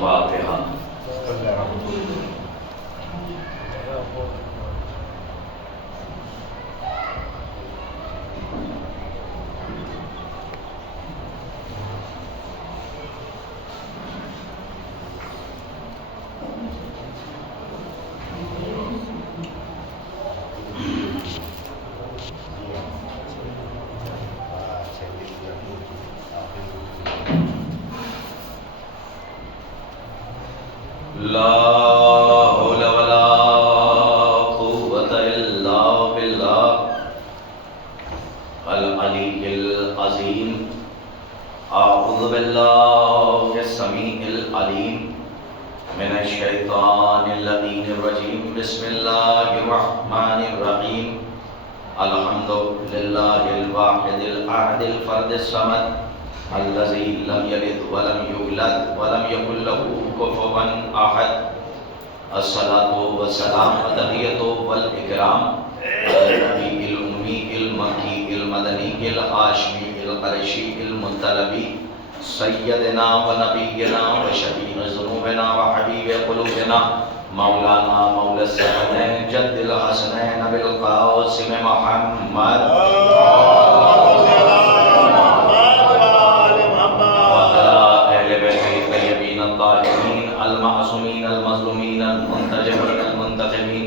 الفاتحہ۔ لا حول ولا قوة إلا بالله العلي العظيم۔ أعوذ بالله السميع العليم من الشيطان اللعين الرجيم۔ بسم الله الرحمن الرحيم۔ الحمد لله الواحد الأحد الفرد الصمد الذي لم يلد ولم يولد ولم يكن له كفوا أحد۔ الصلاة والسلام التحية والإكرام على النبي الأمي المكي المدني الهاشمي القرشي المطلبي سيدنا ونبينا وشفيع ذنوبنا وحبيب قلوبنا مولانا مولى الثقلين جد الحسنين أبي القاسم محمد المعصومين المظلومين المنتجبين المنتخبين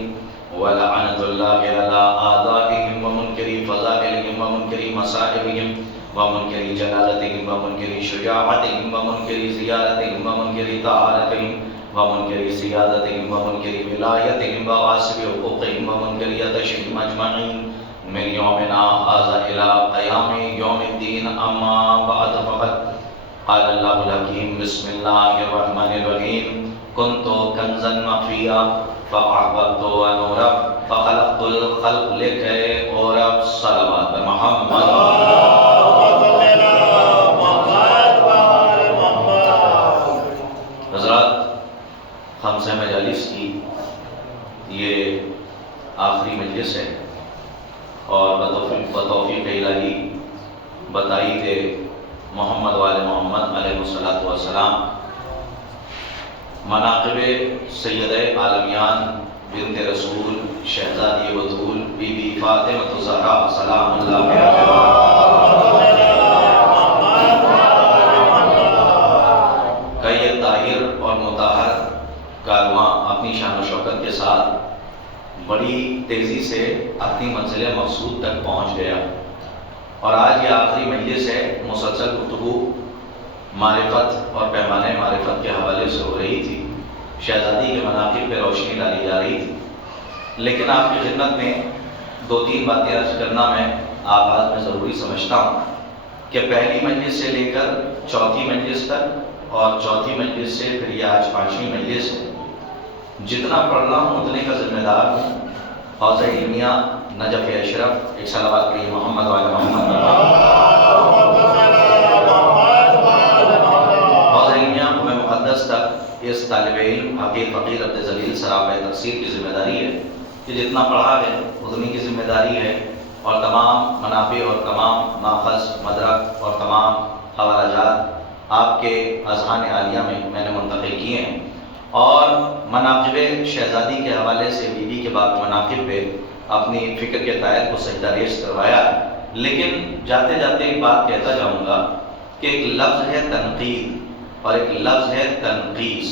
ولعنة الله على أعدائهم ومنكري فضائلهم ومنكري مصائبهم ومنكري جلالتهم ومنكري شجاعتهم ومنكري زيارتهم ومنكري طهارتهم ومنكري سيادتهم ومنكري ولايتهم وغاصب حقوقهم ومنكري عطشهم أجمعين من يومنا هذا إلى قيام يوم الدين۔ أما بعد فقد قال الله الحكيم بسم الله الرحمن الرحيم۔ كنت كنزا مخفيا فأحببت أن أعرف فخلقت الخلق لكي أعرف۔ صلوات محمد۔ حضرات، خمسہ مجالس کی یہ آخری مجلس ہے اور بتوفیق الہی بتائید محمد وآل محمد علیہ السلام مناقب سید عالمیان بنت رسول شہزادی بطول بی بی فاطمہ الزہرا سلام اللہ علیہا کا یہ طاہر اور مطہر کارواں اپنی شان و شوکت کے ساتھ بڑی تیزی سے اپنی منزل مقصود تک پہنچ گیا، اور آج یہ آخری مجلس ہے۔ مسلسل گفتگو معرفت اور پیمانے معرفت کے حوالے سے ہو رہی تھی، شہزادی کے مناقب پہ روشنی ڈالی جا رہی تھی، لیکن آپ کی خدمت میں دو تین باتیں عرض کرنا میں آغاز میں ضروری سمجھتا ہوں کہ پہلی مجلس سے لے کر چوتھی مجلس تک اور چوتھی مجلس سے پھر یہ آج پانچویں مجلس ہے، جتنا پڑھ رہا ہوں اتنے کا ذمہ دار ہوں۔ حوزہ علمیہ نجف اشرف، ایک صلوات پڑھیے محمد وعلی محمد۔ حوزہ علمیہ قوم مقدس تک اس طالب علم حقیر فقیر عبد ذلیل سراب تقصیر کی ذمہ داری ہے کہ جتنا پڑھا ہے اتنی کی ذمہ داری ہے، اور تمام منافع اور تمام ماخذ مدرک اور تمام حوالہ جات آپ کے اذہان عالیہ میں نے منتقل کیے ہیں، اور مناقب شہزادی کے حوالے سے بی بی کے باقی مناقب پہ اپنی فکر کے تائر کو سجدہ ریز کروایا۔ لیکن جاتے جاتے ایک بات کہتا جاؤں گا کہ ایک لفظ ہے تنقید اور ایک لفظ ہے تنقیص،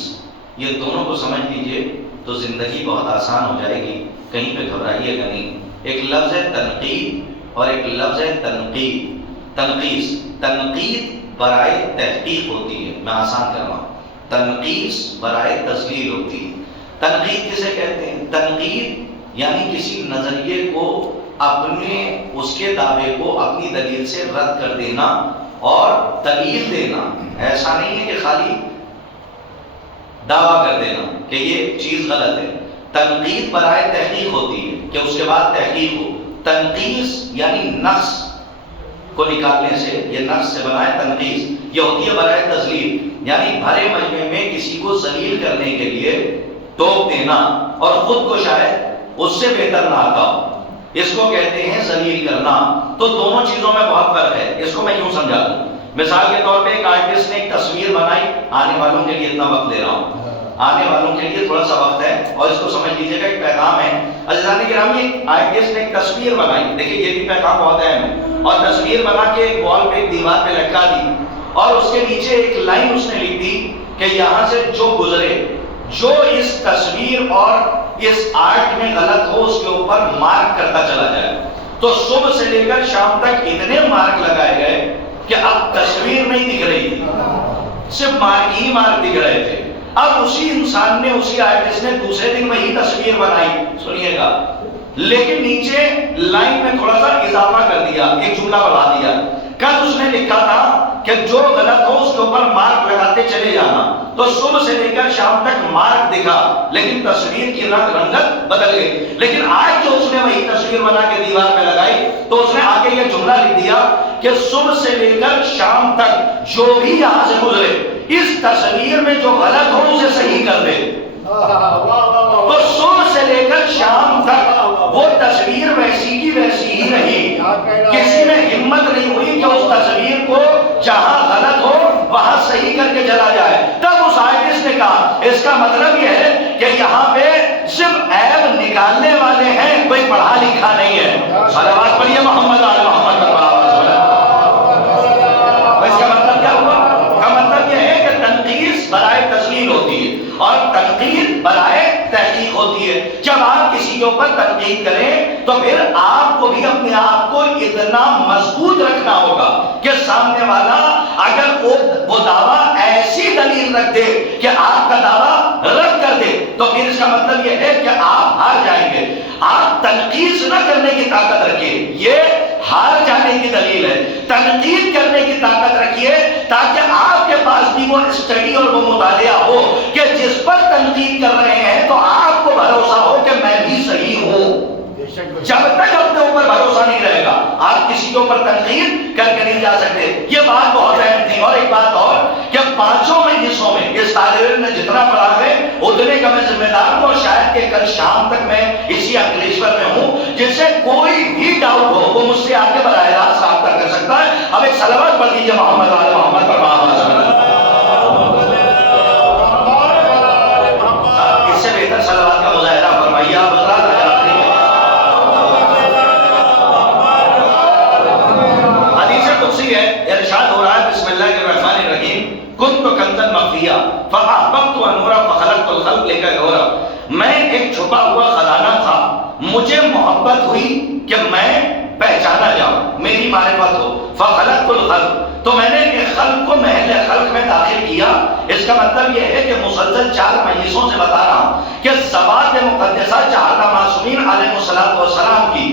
یہ دونوں کو سمجھ لیجئے تو زندگی بہت آسان ہو جائے گی، کہیں پہ گھبرائیے گا نہیں۔ ایک لفظ ہے تنقید اور ایک لفظ ہے تنقید، تنقیص۔ تنقید برائے تحقیق ہوتی ہے، میں آسان کر رہا ہوں، تنقیص برائے تذلیل ہوتی ہے۔ تنقید کسے کہتے ہیں؟ تنقید یعنی کسی نظریے کو اپنے اس کے دعوے کو اپنی دلیل سے رد کر دینا اور دلیل دینا۔ ایسا نہیں ہے کہ خالی دعویٰ کر دینا کہ یہ چیز غلط ہے۔ تنقید برائے تحقیق ہوتی ہے کہ اس کے بعد تحقیق ہو۔ تنقیص یعنی نقص کو نکالنے سے، یہ نقص سے بنا ہے تنقیص۔ یہ ہوتی ہے برائے تذلیل، یعنی بھرے مجمع میں کسی کو ذلیل کرنے کے لیے ٹوک دینا اور خود کو شاید اس سے بہتر نہ آتا ہو، اس کو کہتے ہیں ذلیل کرنا۔ تو دونوں چیزوں میں بہت فرق ہے، اس کو میں یوں سمجھا دوں مثال کے طور پہ ایک آرٹسٹ نے ایک تصویر بنائی، آنے والوں کے لیے اتنا وقت لے رہا ہوں، آنے والوں کے لیے تھوڑا سا وقت ہے اور اس کو سمجھ لیجیے گا ایک پیغام ہے۔ عزیزان گرامی، ایک آرٹسٹ نے ایک تصویر بنائی، دیکھیے یہ بھی پیغام بہت اہم ہے، اور تصویر بنا کے ایک وال پہ ایک دیوار پہ لٹکا دی، اور اس کے نیچے ایک لائن اس نے لکھ دی کہ یہاں سے جو گزرے، جو اس تصویر اور اس آرٹ میں غلط ہو اس کے اوپر مارک کرتا چلا جائے۔ تو صبح سے لے کر شام تک اتنے مارک لگائے گئے کہ اب تصویر نہیں دکھ رہی تھی، صرف مارک ہی مارک دکھ رہے تھے۔ اب اسی انسان نے، اسی آرٹسٹ نے دوسرے دن وہی تصویر بنائی، سنیے گا، لیکن نیچے لائن میں تھوڑا سا اضافہ کر دیا، ایک جملہ بڑھا دیا۔ کل اس نے لکھا تھا کہ جو غلط ہو اس کے اوپر مارک لگاتے چلے جانا، تو صبح سے لے کر شام تک مارک دکھا لیکن تصویر کی رنگت بدل گئی۔ لیکن آج جو اس نے وہی تصویر بنا کے دیوار پہ لگائی تو اس نے آگے یہ جملہ لکھ دیا کہ صبح سے لے کر شام تک جو بھی یہاں سے گزرے اس تصویر میں جو غلط ہو اسے صحیح کر دے۔ تو صبح سے لے کر شام تک وہ تصویر ویسی کی ویسی ہی رہی، کسی میں ہمت نہیں ہوئی کہ اس تصویر کو جہاں غلط ہو وہاں صحیح کر کے چلا جائے۔ تب اس آرٹسٹ نے کہا اس کا مطلب یہ ہے کہ یہاں پہ صرف عیب نکالنے والے ہیں، کوئی پڑھا لکھا نہیں ہے۔ صلوات پڑھیے محمد آل محمد پر آواز بلند۔ اس کا مطلب کیا ہوا؟ کا مطلب یہ ہے کہ تنقید برائے تسلیل ہوتی ہے اور تنقید برائے تحقیق ہوتی ہے۔ جب آپ کسی کے اوپر تنقید کریں تو پھر آپ کو بھی اپنے آپ کو اتنا مضبوط رکھنا ہوگا کہ سامنے والا اگر وہ دعویٰ ایسی دلیل رکھ دے کہ آپ کا دعویٰ رد کر دے تو پھر اس کا مطلب یہ ہے کہ آپ ہار جائیں گے۔ آپ تنقید نہ کرنے کی طاقت رکھیے، یہ ہار جانے کی دلیل ہے۔ تنقید کرنے کی طاقت رکھیے تاکہ آپ کے پاس بھی وہ اسٹڈی اور وہ مطالعہ ہو کہ جس پر تنقید کر رہے ہیں تو آپ کو بھروسہ ہو کہ میں بھی صحیح ہوں۔ جب تک اپنے اوپر بھروسہ نہیں رہے گا آپ کسی کے اوپر تنقید کر کے نہیں جا سکتے۔ یہ بات بہت اہم تھی۔ اور ایک بات اور کہ 5 مجلسوں میں اس طالب علم نے جتنا پڑھا ہے اتنے کا میں ذمہ دار ہوں، اور شاید کہ کل شام تک میں اسی انکلیشور میں ہوں، جس سے کوئی بھی ڈاؤٹ ہو وہ مجھ سے آ کے براہ راست رابطہ کر سکتا ہے۔ اب ایک صلوات پڑھ دیجیے محمد آل محمد پر آواز بلند۔ اس سے بہتر صلوات کا مظاہرہ فرمائیے آپ حضرات۔ ارشاد ہو رہا ہے بسم اللہ الرحمن الرحیم، کنت کنزا مخفیا فاحببت ان ارى فخلقت الخلق لكي ارى۔ میں ایک چھپا ہوا خزانہ تھا، مجھے محبت ہوئی کہ میں پہچانا جاؤں، میری معرفت ہو۔ فخلقت الخلق، تو میں نے ایک خلق کو محل خلق میں داخل کیا۔ اس کا مطلب یہ ہے کہ مسلسل 4 مجلسوں سے بتا رہا ہوں کہ ذوات مقدسہ 4 معصومین علیہ السلام کی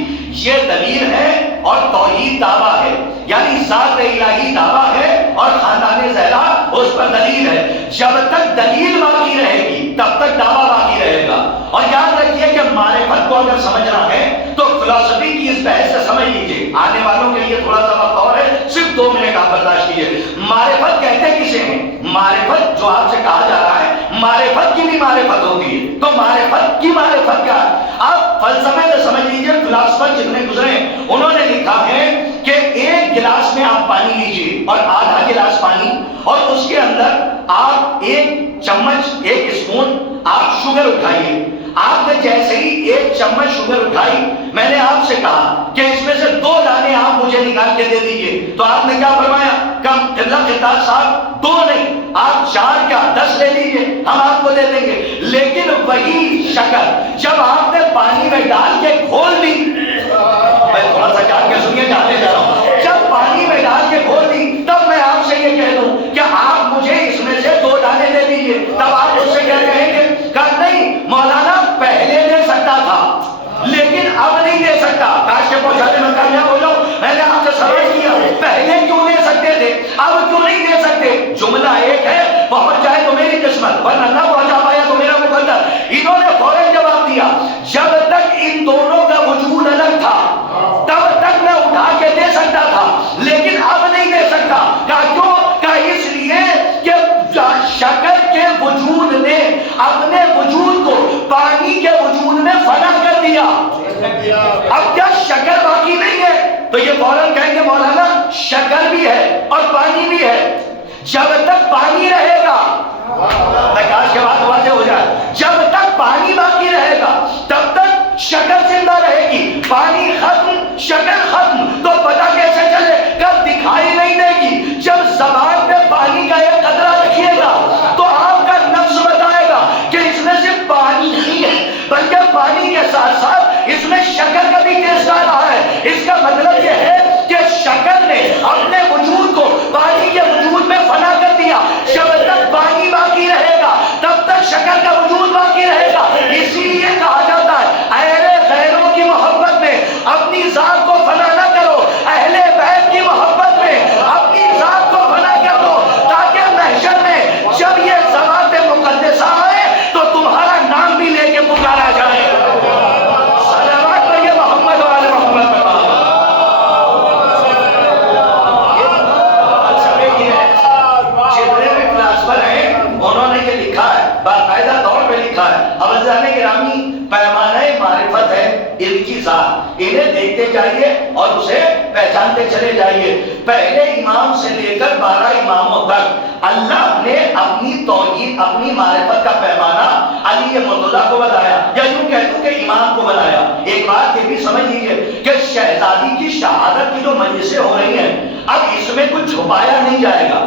یہ دلیل ہے اور توحید دعویٰ ہے، یعنی ذات الہی دعویٰ ہے اور خاندان زہرا اس پر دلیل ہے۔ جب تک دلیل باقی رہے گی تب تک دعویٰ باقی رہے گا۔ اور یاد رکھیے کہ معرفت کو اگر سمجھنا ہے تو فلسفی کی اس بحث سے سمجھ لیجیے۔ آنے والوں کے لیے تھوڑا سا وقت اور ہے، صرف 2 منٹ آپ برداشت کیجیے۔ معرفت کہتے کسے ہیں؟ معرفت جو آپ سے کہا جا رہا ہے معرفت کی بھی معرفت ہوتی ہے، تو معرفت کی معرفت کیا ہے؟ آپ فلسفے سے سمجھ لیجیے۔ فلاسفر جتنے گزرے انہوں نے لکھا ہے کہ ایک گلاس میں آپ پانی لیجیے اور آدھا گلاس پانی، اور اس کے اندر آپ 1 چمچ 1 اسپون آپ شوگر اٹھائیے۔ آپ نے جیسے ہی 1 چمچ شوگر اٹھائی، میں نے آپ سے کہا کہ اس میں سے 2 دانے آپ مجھے نکال کے دے دیجئے، تو آپ نے کیا فرمایا؟ کم قبلہ خطاب صاحب 2 نہیں، آپ 4 کیا 10 لے لیجئے، ہم آپ کو دے دیں گے۔ لیکن وہی شکر جب آپ نے پانی میں ڈال کے کھول دی، میں تھوڑا سا جان کے سنیے، جانے جا رہا ہوں، جب پانی میں ڈال کے کھول دی تب میں آپ سے یہ کہہ دوں کہ آپ مجھے اس میں سے 2 دانے دے دیجئے، تب آپ مجھ سے کیا کہیں گے؟ کہا نہیں مولانا پہلے دے سکتا تھا لیکن اب نہیں دے سکتا۔ کاش کے پہنچانے میں کامیاب ہو جاؤ۔ میں نے آپ سے سوال کیا پہلے کیوں دے سکتے تھے اب کیوں نہیں دے سکتے؟ جملہ ایک ہے، پہنچ جائے تو میری قسمت، ورنہ نہ پہنچا پایا تو میرا مقدر۔ انہوں نے فوراً جواب دیا جب تک ان دونوں کا وجود الگ تھا تب تک میں اٹھا کے دے سکتا تھا لیکن اب نہیں دے سکتا۔ کہا کیوں؟ کہا اس لیے کہ شکر کے وجود نے اپنے وجود کو پانی کے وجود میں فنا کر دیا۔ اب کیا شکر باقی نہیں ہے؟ تو یہ فوراً کہیں گے مولانا شکر بھی ہے اور پانی بھی ہے. جب تک پانی رہے گا، آج کے بعد واضح ہو جائے، جب تک پانی باقی رہے گا تب تک شکر زندہ رہے گی. پانی ختم، شکر ختم، تو پتہ کیسے چلے گا؟ دکھائی نہیں دے گی. جب زبان میں پانی کا ایک قطرہ رکھیے گا تو آپ کا نفس بتائے گا کہ اس میں صرف پانی نہیں ہے بلکہ پانی کے ساتھ ساتھ اس میں شکر کا بھی ٹیسٹ آ رہا ہے. اس کا مطلب یہ ہے کہ شکر نے اپنے وجود کو پانی کے وجود میں فنا کر دیا. جب تک پانی باقی رہے گا تب تک شکر کا وجود باقی رہے گا. اسی لیے کہا جاتا ہے اہل غیروں کی محبت میں اپنی ذات کو فنا نہ کرو، اہل بیت کی محبت میں اپنی ذات کو فنا کر دو، تاکہ محشر میں جب یہ ذوات مقدسہ آئے تو تمہارا نام بھی لے کے پکارا جائے. صلوات پڑھیے محمد و آل محمد. جتنے بھی فلاسفر ہیں انہوں نے یہ لکھا ہے، باقاعدہ طور پہ لکھا ہے، عوضان گرامی پیمانہ معرفت ہے ان کی ذات، انہیں دیکھتے جائیے اور اسے پہچانتے چلے جائیے. پہلے امام سے لے کر 12 اماموں تک اللہ نے اپنی توحید، اپنی معرفت کا پیمانہ علی مرتضیٰ کو بتایا، یا یوں کہہ دوں کہ امام کو بنایا. ایک بات یہ بھی سمجھ لیجیے کہ شہزادی کی شہادت کی جو مجلسیں ہو رہی ہیں، اب اس میں کچھ چھپایا نہیں جائے گا.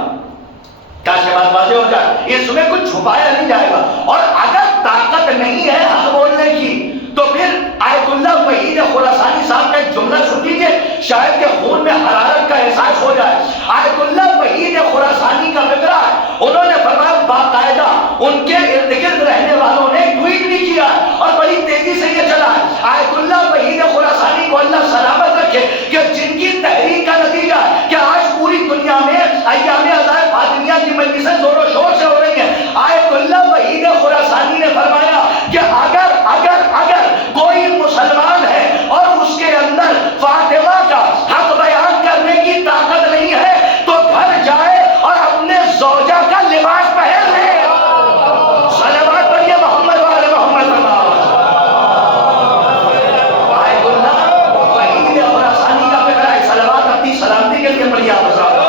کاش یہ بات واضح ہو جائے، اس میں کچھ چھپایا نہیں جائے گا. اور اگر طاقت نہیں ہے حق بولنے کی تو پھر آیت اللہ وحید خراسانی صاحب کا ایک جملہ سن لیجیے، شاید کہ خون میں حرارت کا احساس ہو جائے. آیت اللہ وحید خراسانی کا فکرہ ہے، انہوں نے فرمایا باقاعدہ ان کے ارد گرد رہنے والوں نے ٹویٹ بھی کیا اور بڑی تیزی سے یہ چلا ہے. آیت اللہ وحید خراسانی کو اللہ سلامت رکھے کہ جن کی تحریک کا نتیجہ ہے کہ آج پوری دنیا میں ایام عزائے فاطمیہ کی مجلسیں زور و شور سے ہو رہی ہیں. آیت اللہ وحید خراسانی نے فرمایا کہ اگر کوئی مسلمان ہے اور اس کے اندر فاطمہ کا حق بیان کرنے کی طاقت نہیں ہے تو گھر جائے اور اپنے زوجہ کا لباس پہن لے. صلوات پڑھیے محمد و آل محمد. آیت اللہ وحید خراسانی کا فکرہ ہے. صلوات اپنی سلامتی کے لیے پڑھیے آپ حضرات.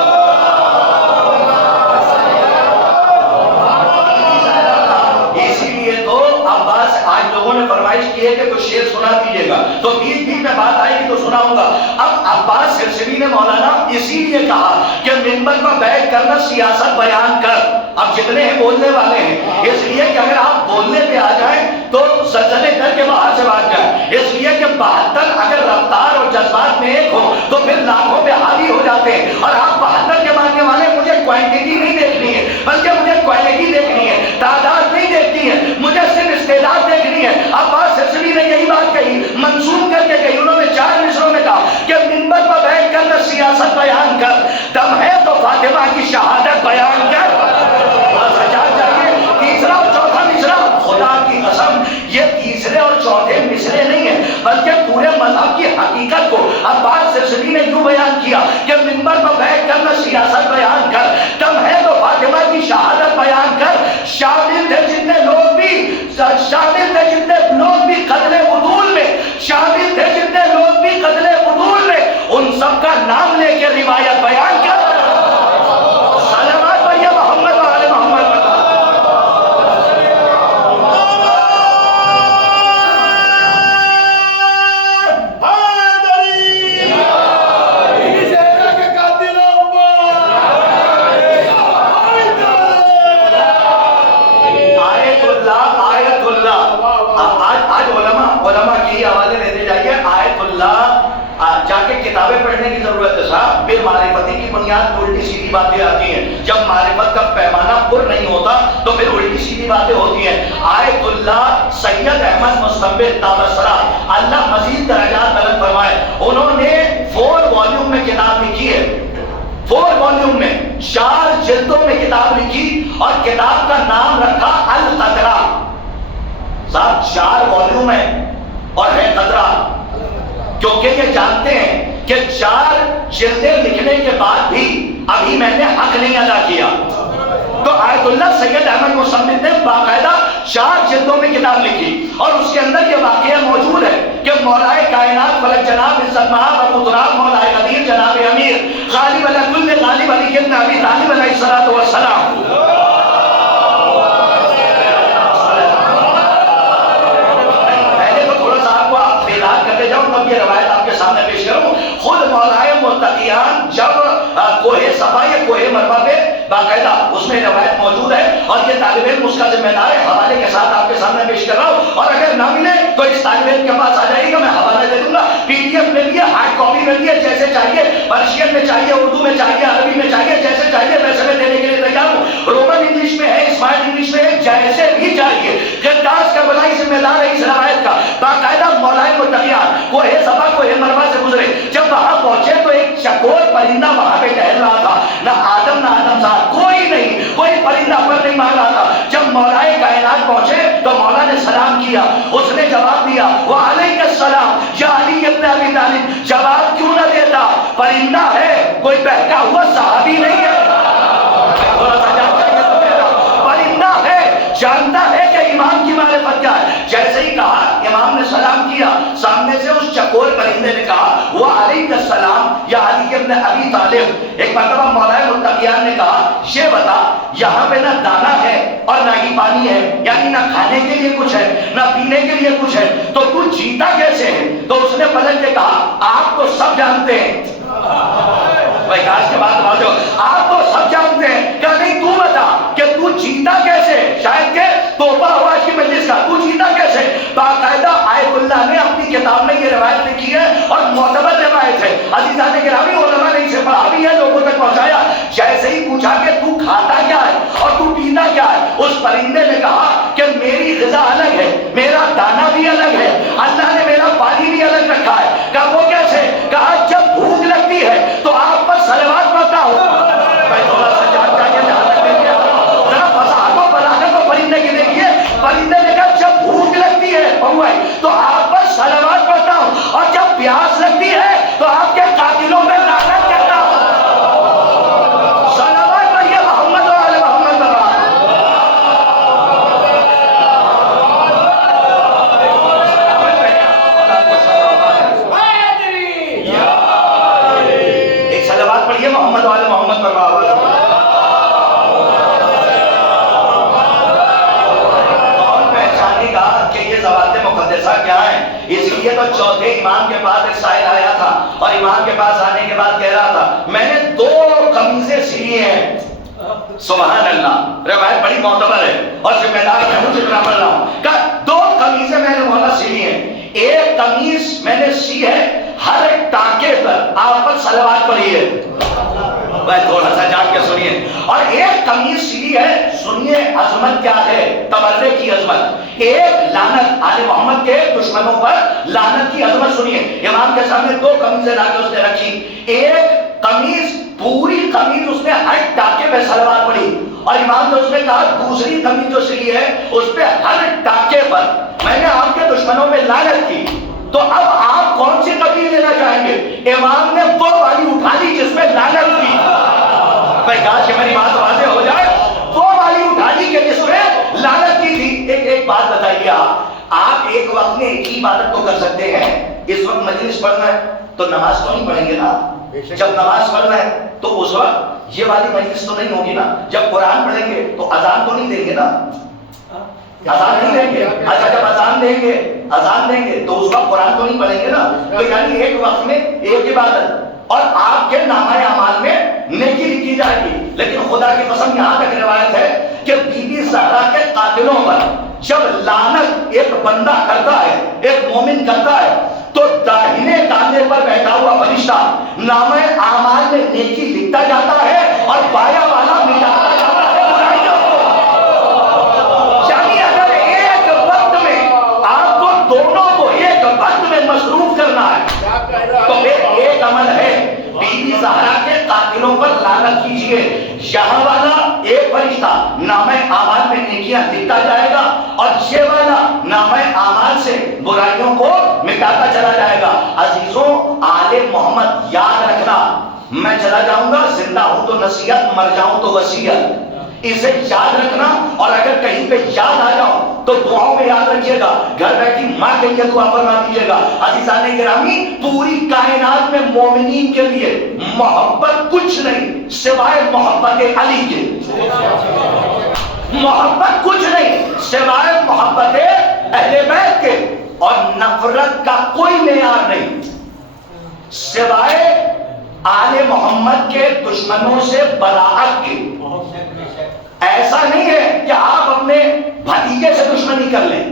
لوگوں نے فرمائش کی ہے کہ کوئی شعر سنا دیجیے گا، تو بیچ بیچ میں بات آئے گی تو سناؤں گا. اب عباس سرسوی نے مولانا اسی لیے کہا کہ منبر پر بیٹھ کر نہ سیاست بیان کر. اب جتنے ہیں بولنے والے ہیں، اس لیے کہ اگر آپ بولنے پہ آ جائیں تو زلزلے ڈر کے باہر سے بھاگ جائیں. اس لیے کہ 72 اگر رفتار اور جذبات میں ایک ہو تو پھر لاکھوں پہ حاوی ہو جاتے ہیں. اور آپ 72 کے ماننے والے، مجھے کوانٹٹی نہیں دیکھنی ہے بلکہ مجھے کوالٹی دیکھنی ہے، تعداد نہیں دیکھنی ہے، مجھے صرف استعداد دیکھنی ہے. عباس سرسوی نے یہی بات کہی، منسوب کر کے کہی. انہوں نے 4 مصروں میں کہا کہ منبر پر بیٹھ کر نہ سیاست بیان کر، دم ہے تو فاطمہ کی شہادت بیان کر. تیسرا اور چوتھا مصرع، خدا کی قسم یہ تیسرے اور چوتھے مصرے نہیں ہیں بلکہ پورے مذہب کی حقیقت کو عباس سرسوی نے یوں بیان کیا کہ منبر پر بیٹھ کر نہ سیاست بیان کر، دم ہے تو فاطمہ کی شہادت بیان کر. شامل تھے جتنے لوگ بھی قتل بدول میں، شامل تھے جتنے لوگ بھی قتل بدول میں، ان سب کا نام لے کے روایت بیان کر. صلوات پڑھیے محمد و آل محمد. علماء کی حوالے لیتے جائیے. آیت اللہ جا کے کتابیں پڑھنے کی ضرورت ہے صاحب. بے معرفتی کی بنیاد پر الٹی سیدھی باتیں آتی ہیں. جب معرفت کا پیمانہ پر نہیں ہوتا تو پھر الٹی سیدھی باتیں ہوتی ہیں. آیت اللہ سید احمد مستنبط تابصرہ، اللہ مزید درجات بلند فرمائے، انہوں نے 4 والیوم میں کتاب لکھی ہے. 4 والیوم میں 4 جلدوں میں کتاب لکھی اور کتاب کا نام رکھا القطرہ. صاحب 4 والیوم ہے اور ہے قطرہ، کیونکہ یہ جانتے ہیں کہ 4 جلدیں لکھنے کے بعد بھی ابھی میں نے حق نہیں ادا کیا. تو آیت اللہ سید احمد مصنبط نے باقاعدہ 4 جلدوں میں کتاب لکھی اور اس کے اندر یہ واقعہ موجود ہے کہ مولائے کائنات فلک جناب عزت مآب ابو تراب مولائے غدیر جناب امیر غالب علی کل غالب علی ابن ابی طالب علیہ الصلوۃ والسلام تب یہ روایت آپ کے سامنے پیش کروں. خود مولائے متقیان جب کوہ صفا یا کوہ مروہ پہ باقاعدہ اس میں روایت موجود ہے اور یہ طالب علم اس کا ذمہ دار ہے. حوالے کے ساتھ آپ کے سامنے پیش کر رہا ہوں اور اگر نہ ملے تو اس طالب علم کے پاس آ جائے گا, میں حوالے دے دوں گا. پی ڈی ایف میں لیے, ہارڈ کاپی میں لیے, جیسے چاہیے, پرشین میں چاہیے, اردو میں چاہیے, عربی میں چاہیے, جیسے چاہیے ویسے میں دینے کے لیے تیار ہوں. رومن انگلش میں ہے, اسمارٹ انگلش میں ہے, جیسے بھی چاہیے. قرطاس کا بلائی ذمہ دار ہے اس روایت کا. باقاعدہ مولائے متقیان کوہ صفا کوہ مروہ سے گزرے, جب وہاں پہنچے تو ایک چکور پرندہ وہاں پہ ٹہل رہا تھا. نہ آدم نہ آدم صاحب, کوئی نہیں, کوئی پرندہ پر نہیں مار رہا تھا. جب مولائے کائنات پہنچے تو مولا نے سلام کیا, اس نے جواب دیا وعلیک السلام یا علی ابن ابی طالب. جواب کیوں نہ دیتا, پرندہ ہے, کوئی بہکا ہوا صحابی نہیں ہے. پرندہ ہے, جانتا ہے کہ امام کی معرفت کیا ہے. جیسے ہی کہا, امام نے سلام کیا, سامنے سے اس چکور پرندے نے کہا وعلیک السلام یا علی ابن ابی طالب. ایک مرتبہ مولائے متقیان نے کہا یہ بتا, یہاں پہ نہ دانا ہے اور نہ ہی پانی ہے, یعنی نہ کھانے کے لیے کچھ ہے نہ پینے کے لیے کچھ ہے, تو تو جیتا کیسے ہے؟ تو اس نے پلٹ کے کہا آپ تو سب جانتے ہیں. بھائی کاش کے بعد بات ہو, آپ تو سب جانتے ہیں, کیا نہیں تو بتا کہ تو جیتا کیسے؟ شاید کہ توبہ ہوا آج کی مجلس کا, تو جیتا کیسے؟ باقاعدہ آیت اللہ نے اپنی کتاب میں یہ روایت لکھی ہے اور معتبر روایت ہے. عزیزان گرامی, علماء نے اسے پڑھا بھی ہے, لوگوں تک پہنچایا. جیسے ہی پوچھا کہ تو کھاتا کیا ہے اور تو پیتا کیا ہے, اس پرندے نے کہا کہ میری غذا الگ ہے, میرا دانا بھی الگ ہے, اللہ نے میرا پانی بھی الگ رکھا ہے. کہا وہ کیسے؟ کہا جب بھوک لگتی ہے تو آپ پر صلوات پڑھتا ہوں. میں تھوڑا سا جان چاہیے جہاں تک دیکھیے, ذرا فصاحتوں بلاغت کو پرندے کی دیکھیے. پرندے نے کہا جب بھوک لگتی ہے تو آپ پر صلوات پڑھتا ہوں, اور جب پیاس لگتی ہے تو آپ کے قاتلوں میں لعنت کرتا ہوں. صلوات پڑھیے محمد و آل محمد پر. ایک صلوات پڑھیے محمد و آل محمد پر. کیا ہے؟ اس لیے تو چوتھے امام کے پاس ایک سائل آیا تھا اور امام کے پاس آنے کے بعد کہہ رہا تھا میں نے 2 قمیضیں سلی ہیں. سبحان اللہ, روایت بڑی معتبر ہے اور ذمہ دار میں ہوں جتنا پڑھ رہا ہوں. کہا 2 قمیضیں میں نے مولا سلی ہیں, ایک قمیض میں نے سی ہے, ہر ایک ٹانکے پر آپ پر صلوات پڑھی ہے. بھائی تھوڑا سا جان کے سنیے. اور ایک قمیض سلی ہے, سنیے عظمت کیا ہے, تبرے کی عظمت. ایک لعنت آل محمد کے دشمنوں پر لعنت کی عظمت سنیے. امام کے سامنے 2 قمیضیں لا کے اس نے رکھی, ایک قمیض پوری قمیض اس نے ہر ٹانکے پہ صلوات پڑھی, اور امام نے اس نے کہا دوسری قمیض جو سلی ہے اس پہ ہر ٹانکے پر میں نے آپ کے دشمنوں پہ لعنت کی. تو اب آپ کون سی قمیض لینا چاہیں گے؟ امام نے وہ والی اٹھا لی جس میں لعنت کی. بھائی کاش کہ میری بات واضح ہو جائے, وہ والی اٹھا لی کہ جس میں لعنت کی تھی. ایک بات بتائیے, آپ ایک وقت میں ایک ہی عبادت تو کر سکتے ہیں. اس وقت مجلس پڑھنا ہے تو نماز تو نہیں پڑھیں گے نا, جب نماز پڑھنا ہے تو اس وقت یہ والی مجلس تو نہیں ہوگی نا, جب قرآن پڑھیں گے تو اذان تو نہیں دیں گے نا, اذان نہیں دیں گے. اچھا جب اذان دیں گے تو اس وقت قرآن تو نہیں پڑھیں گے نا. تو یعنی ایک وقت میں ایک عبادت, اور آپ کے نامہ اعمال میں نیکی لکھی جائے گی. لیکن خدا کی قسم یہاں تک روایت ہے کہ بی بی زہرا کے قاتلوں پر جب لعنت ایک بندہ کرتا ہے, ایک مومن کرتا ہے, تو داہنے کاندھے پر بیٹھا ہوا فرشتہ نامہ اعمال میں نیکی لکھتا جاتا ہے اور بایاں والا مٹاتا جاتا ہے برائیوں کو. یعنی اگر ایک وقت میں آپ کو دونوں کو ایک وقت میں مصروف کرنا ہے تو ایک عمل ہے, بی بی زہرا کے قاتلوں پر لعنت کیجئے. یہاں والا ایک فرشتہ نامہ اعمال میں نیکیاں لکھتا جائے گا, اور یہ والا نامہ اعمال سے برائیوں کو مٹاتا چلا جائے گا. عزیزوں, آل محمد یاد رکھنا, میں چلا جاؤں گا زندہ ہوں تو نصیحت, مر جاؤں تو وصیت. اسے یاد رکھنا, اور اگر کہیں پہ یاد آ جاؤں تو دعاؤں میں یاد رکھیے گا، گھر بیٹھی ماں کے لیے دعا فرما دیجیے گا۔ عزیزان گرامی، پوری کائنات میں مومنین کے لیے محبت کچھ نہیں سوائے محبت علی کے، محبت کچھ نہیں سوائے محبت اہل بیت کے، اور نفرت کا کوئی معیار نہیں سوائے آل محمد کے دشمنوں سے براعت کے۔ ایسا نہیں ہے کہ آپ اپنے بھتیجے سے دشمنی کر لیں،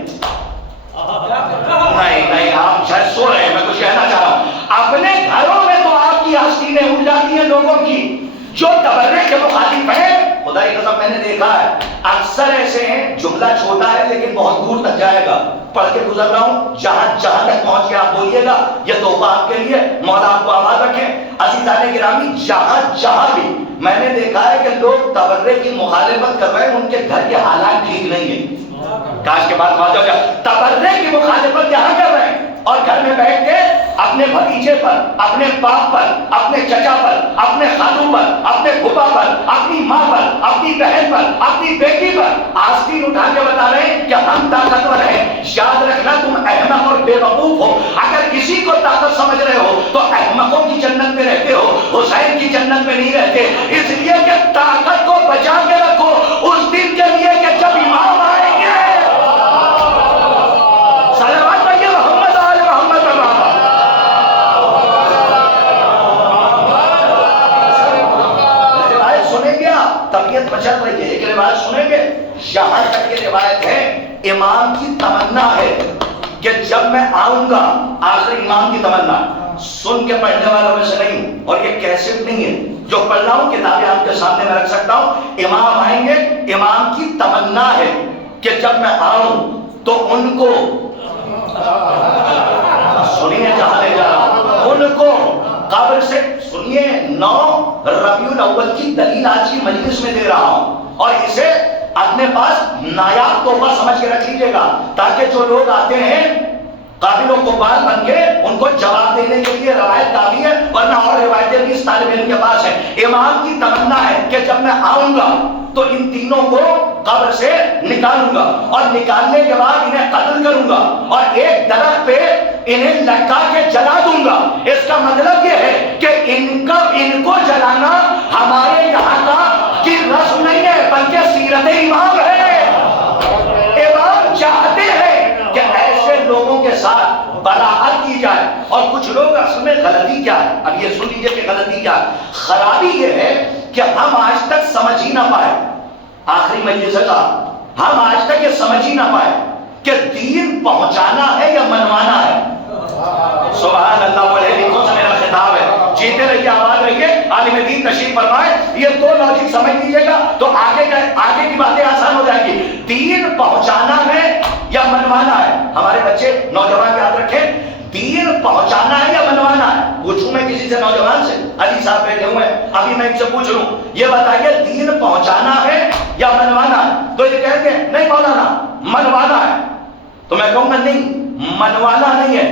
نہیں آپ شاید سو رہے ہیں، میں کچھ کہنا چاہ رہا ہوں، اپنے گھروں میں تو آپ کی آستینیں اڑ جاتی ہیں لوگوں کی جو تبرک کے مخالف ہیں۔ خدا کی قسم میں نے دیکھا ہے اکثر ایسے ہیں، جملہ چھوٹا ہے لیکن بہت دور تک جائے گا، پڑھ کے گزر رہا ہوں، جہاں تک پہنچ کے آپ بولیے گا یہ تحفہ آپ کے لیے، مولا آپ کو آباد رکھے۔ عزیزان گرامی، جہاں بھی میں نے دیکھا ہے کہ لوگ تبرک کی مخالفت کر رہے ہیں، ان کے گھر کے حالات ٹھیک نہیں ہیں۔ کاش کے بعد واضح ہو جائے، تبرک کی مخالفت یہاں کر رہے ہیں اور گھر میں بیٹھ کے اپنے بھتیجے پر، اپنے باپ پر، اپنے چچا پر، اپنے خالو پر، اپنے پھوپھا پر، اپنی ماں پر، اپنی بہن پر، اپنی بیٹی پر آستین اٹھا کے بتا رہے ہیں کہ ہم طاقتور ہیں۔ یاد رکھنا تم احمق اور بے وقوف ہو، اگر کسی کو طاقت سمجھ رہے ہو تو احمقوں کی جنت میں رہتے ہو، حسین کی جنت میں نہیں رہتے۔ اس لیے کہ طاقت کو بچا کے رکھو اس دن کے لیے کہ جب امام آئیں گے۔ صلوات پڑھیے محمد آل محمد۔ روایت سنیں گے آپ، طبیعت بچت رہی ہے، ایک روایت سنیں گے، یہاں تک یہ روایت ہے امام کی تمنا ہے کہ جب میں آؤں گا، آخری امام کی تمنا، سن کے پڑھنے والوں میں سے نہیں ہوں، اور یہ کیسٹ نہیں ہے جو پڑھ رہا ہوں، کتابیں آپ کے سامنے میں رکھ سکتا ہوں۔ امام آئیں گے، امام کی تمنا ہے کہ جب میں آؤں تو ان کو سنیے، جہاں لے جا رہا ہوں، ان کو قبر سے، سنیے 9 ربیع الاول کی دلیل آج کی مجلس میں دے رہا ہوں، اور اسے اپنے پاس نایاب تحفہ سمجھ کے رکھ لیجیے گا، تاکہ جو لوگ آتے ہیں قابل و قبال بن کے ان کو جواب دینے کے لیے روایت کافی ہے، ورنہ اور روایتیں بھی اس طالب علم کے پاس ہیں۔ امام کی تمنا ہے کہ جب میں آؤں گا تو ان تینوں کو قبر سے نکالوں گا، اور نکالنے کے بعد انہیں قتل کروں گا اور ایک درخت پہ انہیں لٹکا کے جلا دوں گا۔ اس کا مطلب یہ ہے کہ ان کو جلانا ہمارے یہاں کا کی رسم نہیں ہے، بلکہ سیرت امام ہے۔ امام چاہتے ہیں کہ ایسے لوگوں کے ساتھ براعت کی جائے، اور کچھ لوگ اصل میں غلطی کیا ہے، اب یہ سن لیجئے کہ غلطی کیا ہے۔ خرابی یہ ہے کہ ہم آج تک سمجھ ہی نہ پائے، آخری مجلس کا ہم آج تک یہ سمجھ ہی نہ پائے کہ دین پہنچانا ہے یا منوانا ہے۔ سبحان اللہ، پڑھے لکھوں سے میرا خطاب ہے، جیتے رہیے، آباد رہیے، عالم دین تشریف فرمائے، یہ 2 لاجک سمجھ لیجیے گا تو آگے کی باتیں آسان ہو جائیں گی۔ دین پہنچانا ہے یا منوانا ہے؟ ہمارے بچے نوجوان یاد رکھیں، دین پہنچانا ہے یا منوانا ہے؟ پوچھوں میں کسی سے، نوجوان سے، علی صاحب بیٹھے ہوئے ہیں، ابھی میں ان سے پوچھ لوں، یہ بتائیے دین پہنچانا ہے یا منوانا ہے؟ تو یہ کہیں گے نہیں مولانا منوانا ہے، تو میں کہوں گا نہیں، منوانا نہیں ہے،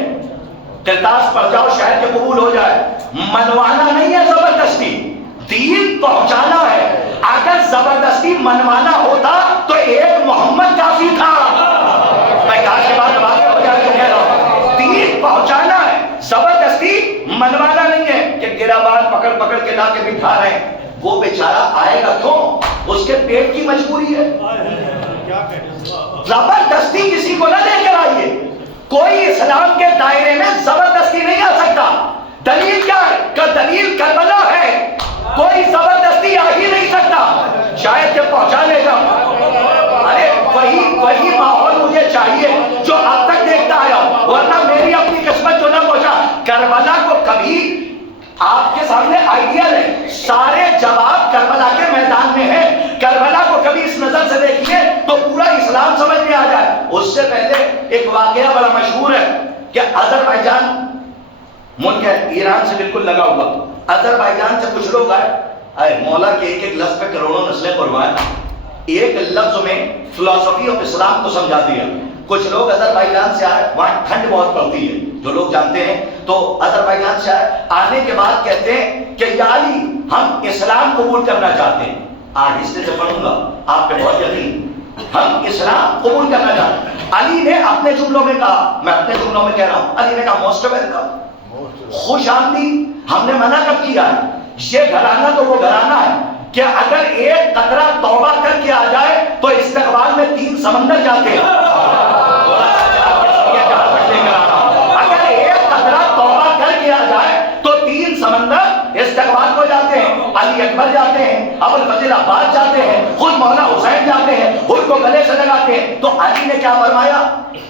کرتاس پڑھ جاؤ شاید کہ قبول ہو جائے، منوانا نہیں ہے زبردستی، دین پہنچانا ہے۔ اگر زبردستی منوانا ہوتا تو ایک محمد کافی تھا۔ میں کاش کے بعد بات ہو جائے تو کہہ رہا ہوں، دین پہنچانا ہے، زبردستی منوانا نہیں ہے کہ گرابان پکڑ کے لا کے بٹھا رہے ہیں۔ وہ بیچارہ آئے گا کیوں؟ اس کے پیٹ کی مجبوری ہے۔ زبردستی کسی کو نہ لے کر آئیے، کوئی اسلام کے دائرے میں زبردستی نہیں آ سکتا۔ دلیل کیا ہے؟ کہ دلیل کربلا ہے، کوئی زبردستی آ ہی نہیں سکتا، شاید کہ پہنچا لے گا۔ ارے وہی ماحول مجھے چاہیے جو اب تک دیکھتا آیا ہوں، ورنہ میری اپنی قسمت جو نہ پہنچا۔ کربلا کو کبھی آپ کے سامنے آئیڈیل ہے، سارے جواب کربلا کے میدان میں ہیں، کربلا کو کبھی اس نظر سے دیکھیے تو پورا اسلام سمجھ میں آ جائے۔ اس سے پہلے ایک واقعہ بڑا مشہور ہے کہ آذربائیجان ملک ہے، ایران سے بالکل لگا ہوا، آذربائیجان سے کچھ لوگ آئے، مولا کے ایک لفظ پہ کروڑوں نسلیں قربان، ایک لفظ میں فلسفی آف اسلام کو سمجھا دیا۔ کچھ لوگ آذربائیجان سے آئے، وہاں ٹھنڈ بہت پڑتی ہے، جو لوگ جانتے ہیں، تو آذربائیجان سے آنے کے بعد کہتے ہیں کہ یا علی ہم اسلام قبول کرنا چاہتے ہیں۔ آہستہ سے پڑھوں گا، آپ پہ بہت یقین، ہم اسلام قبول کرنا چاہتے ہیں. علی نے اپنے جملوں میں کہا, میں اپنے جملوں میں کہہ رہا ہوں, علی نے کہا موسٹ ویلکم, خوش آمدید. ہم نے منع کب کیا ہے؟ یہ گھرانہ تو وہ گھرانہ ہے کہ اگر ایک قطرہ توبہ کر کے آ جائے تو استقبال میں 3 سمندر جاتے ہیں. اگر ایک قطرہ توبہ کر کے آ جائے تو 3 سمندر استقبال کو جاتے ہیں. علی اکبر جاتے ہیں, ابوالفضل عباس جاتے ہیں, خود مولا حسین جاتے ہیں, خود کو گلے سے لگاتے ہیں. تو علی نے کیا فرمایا؟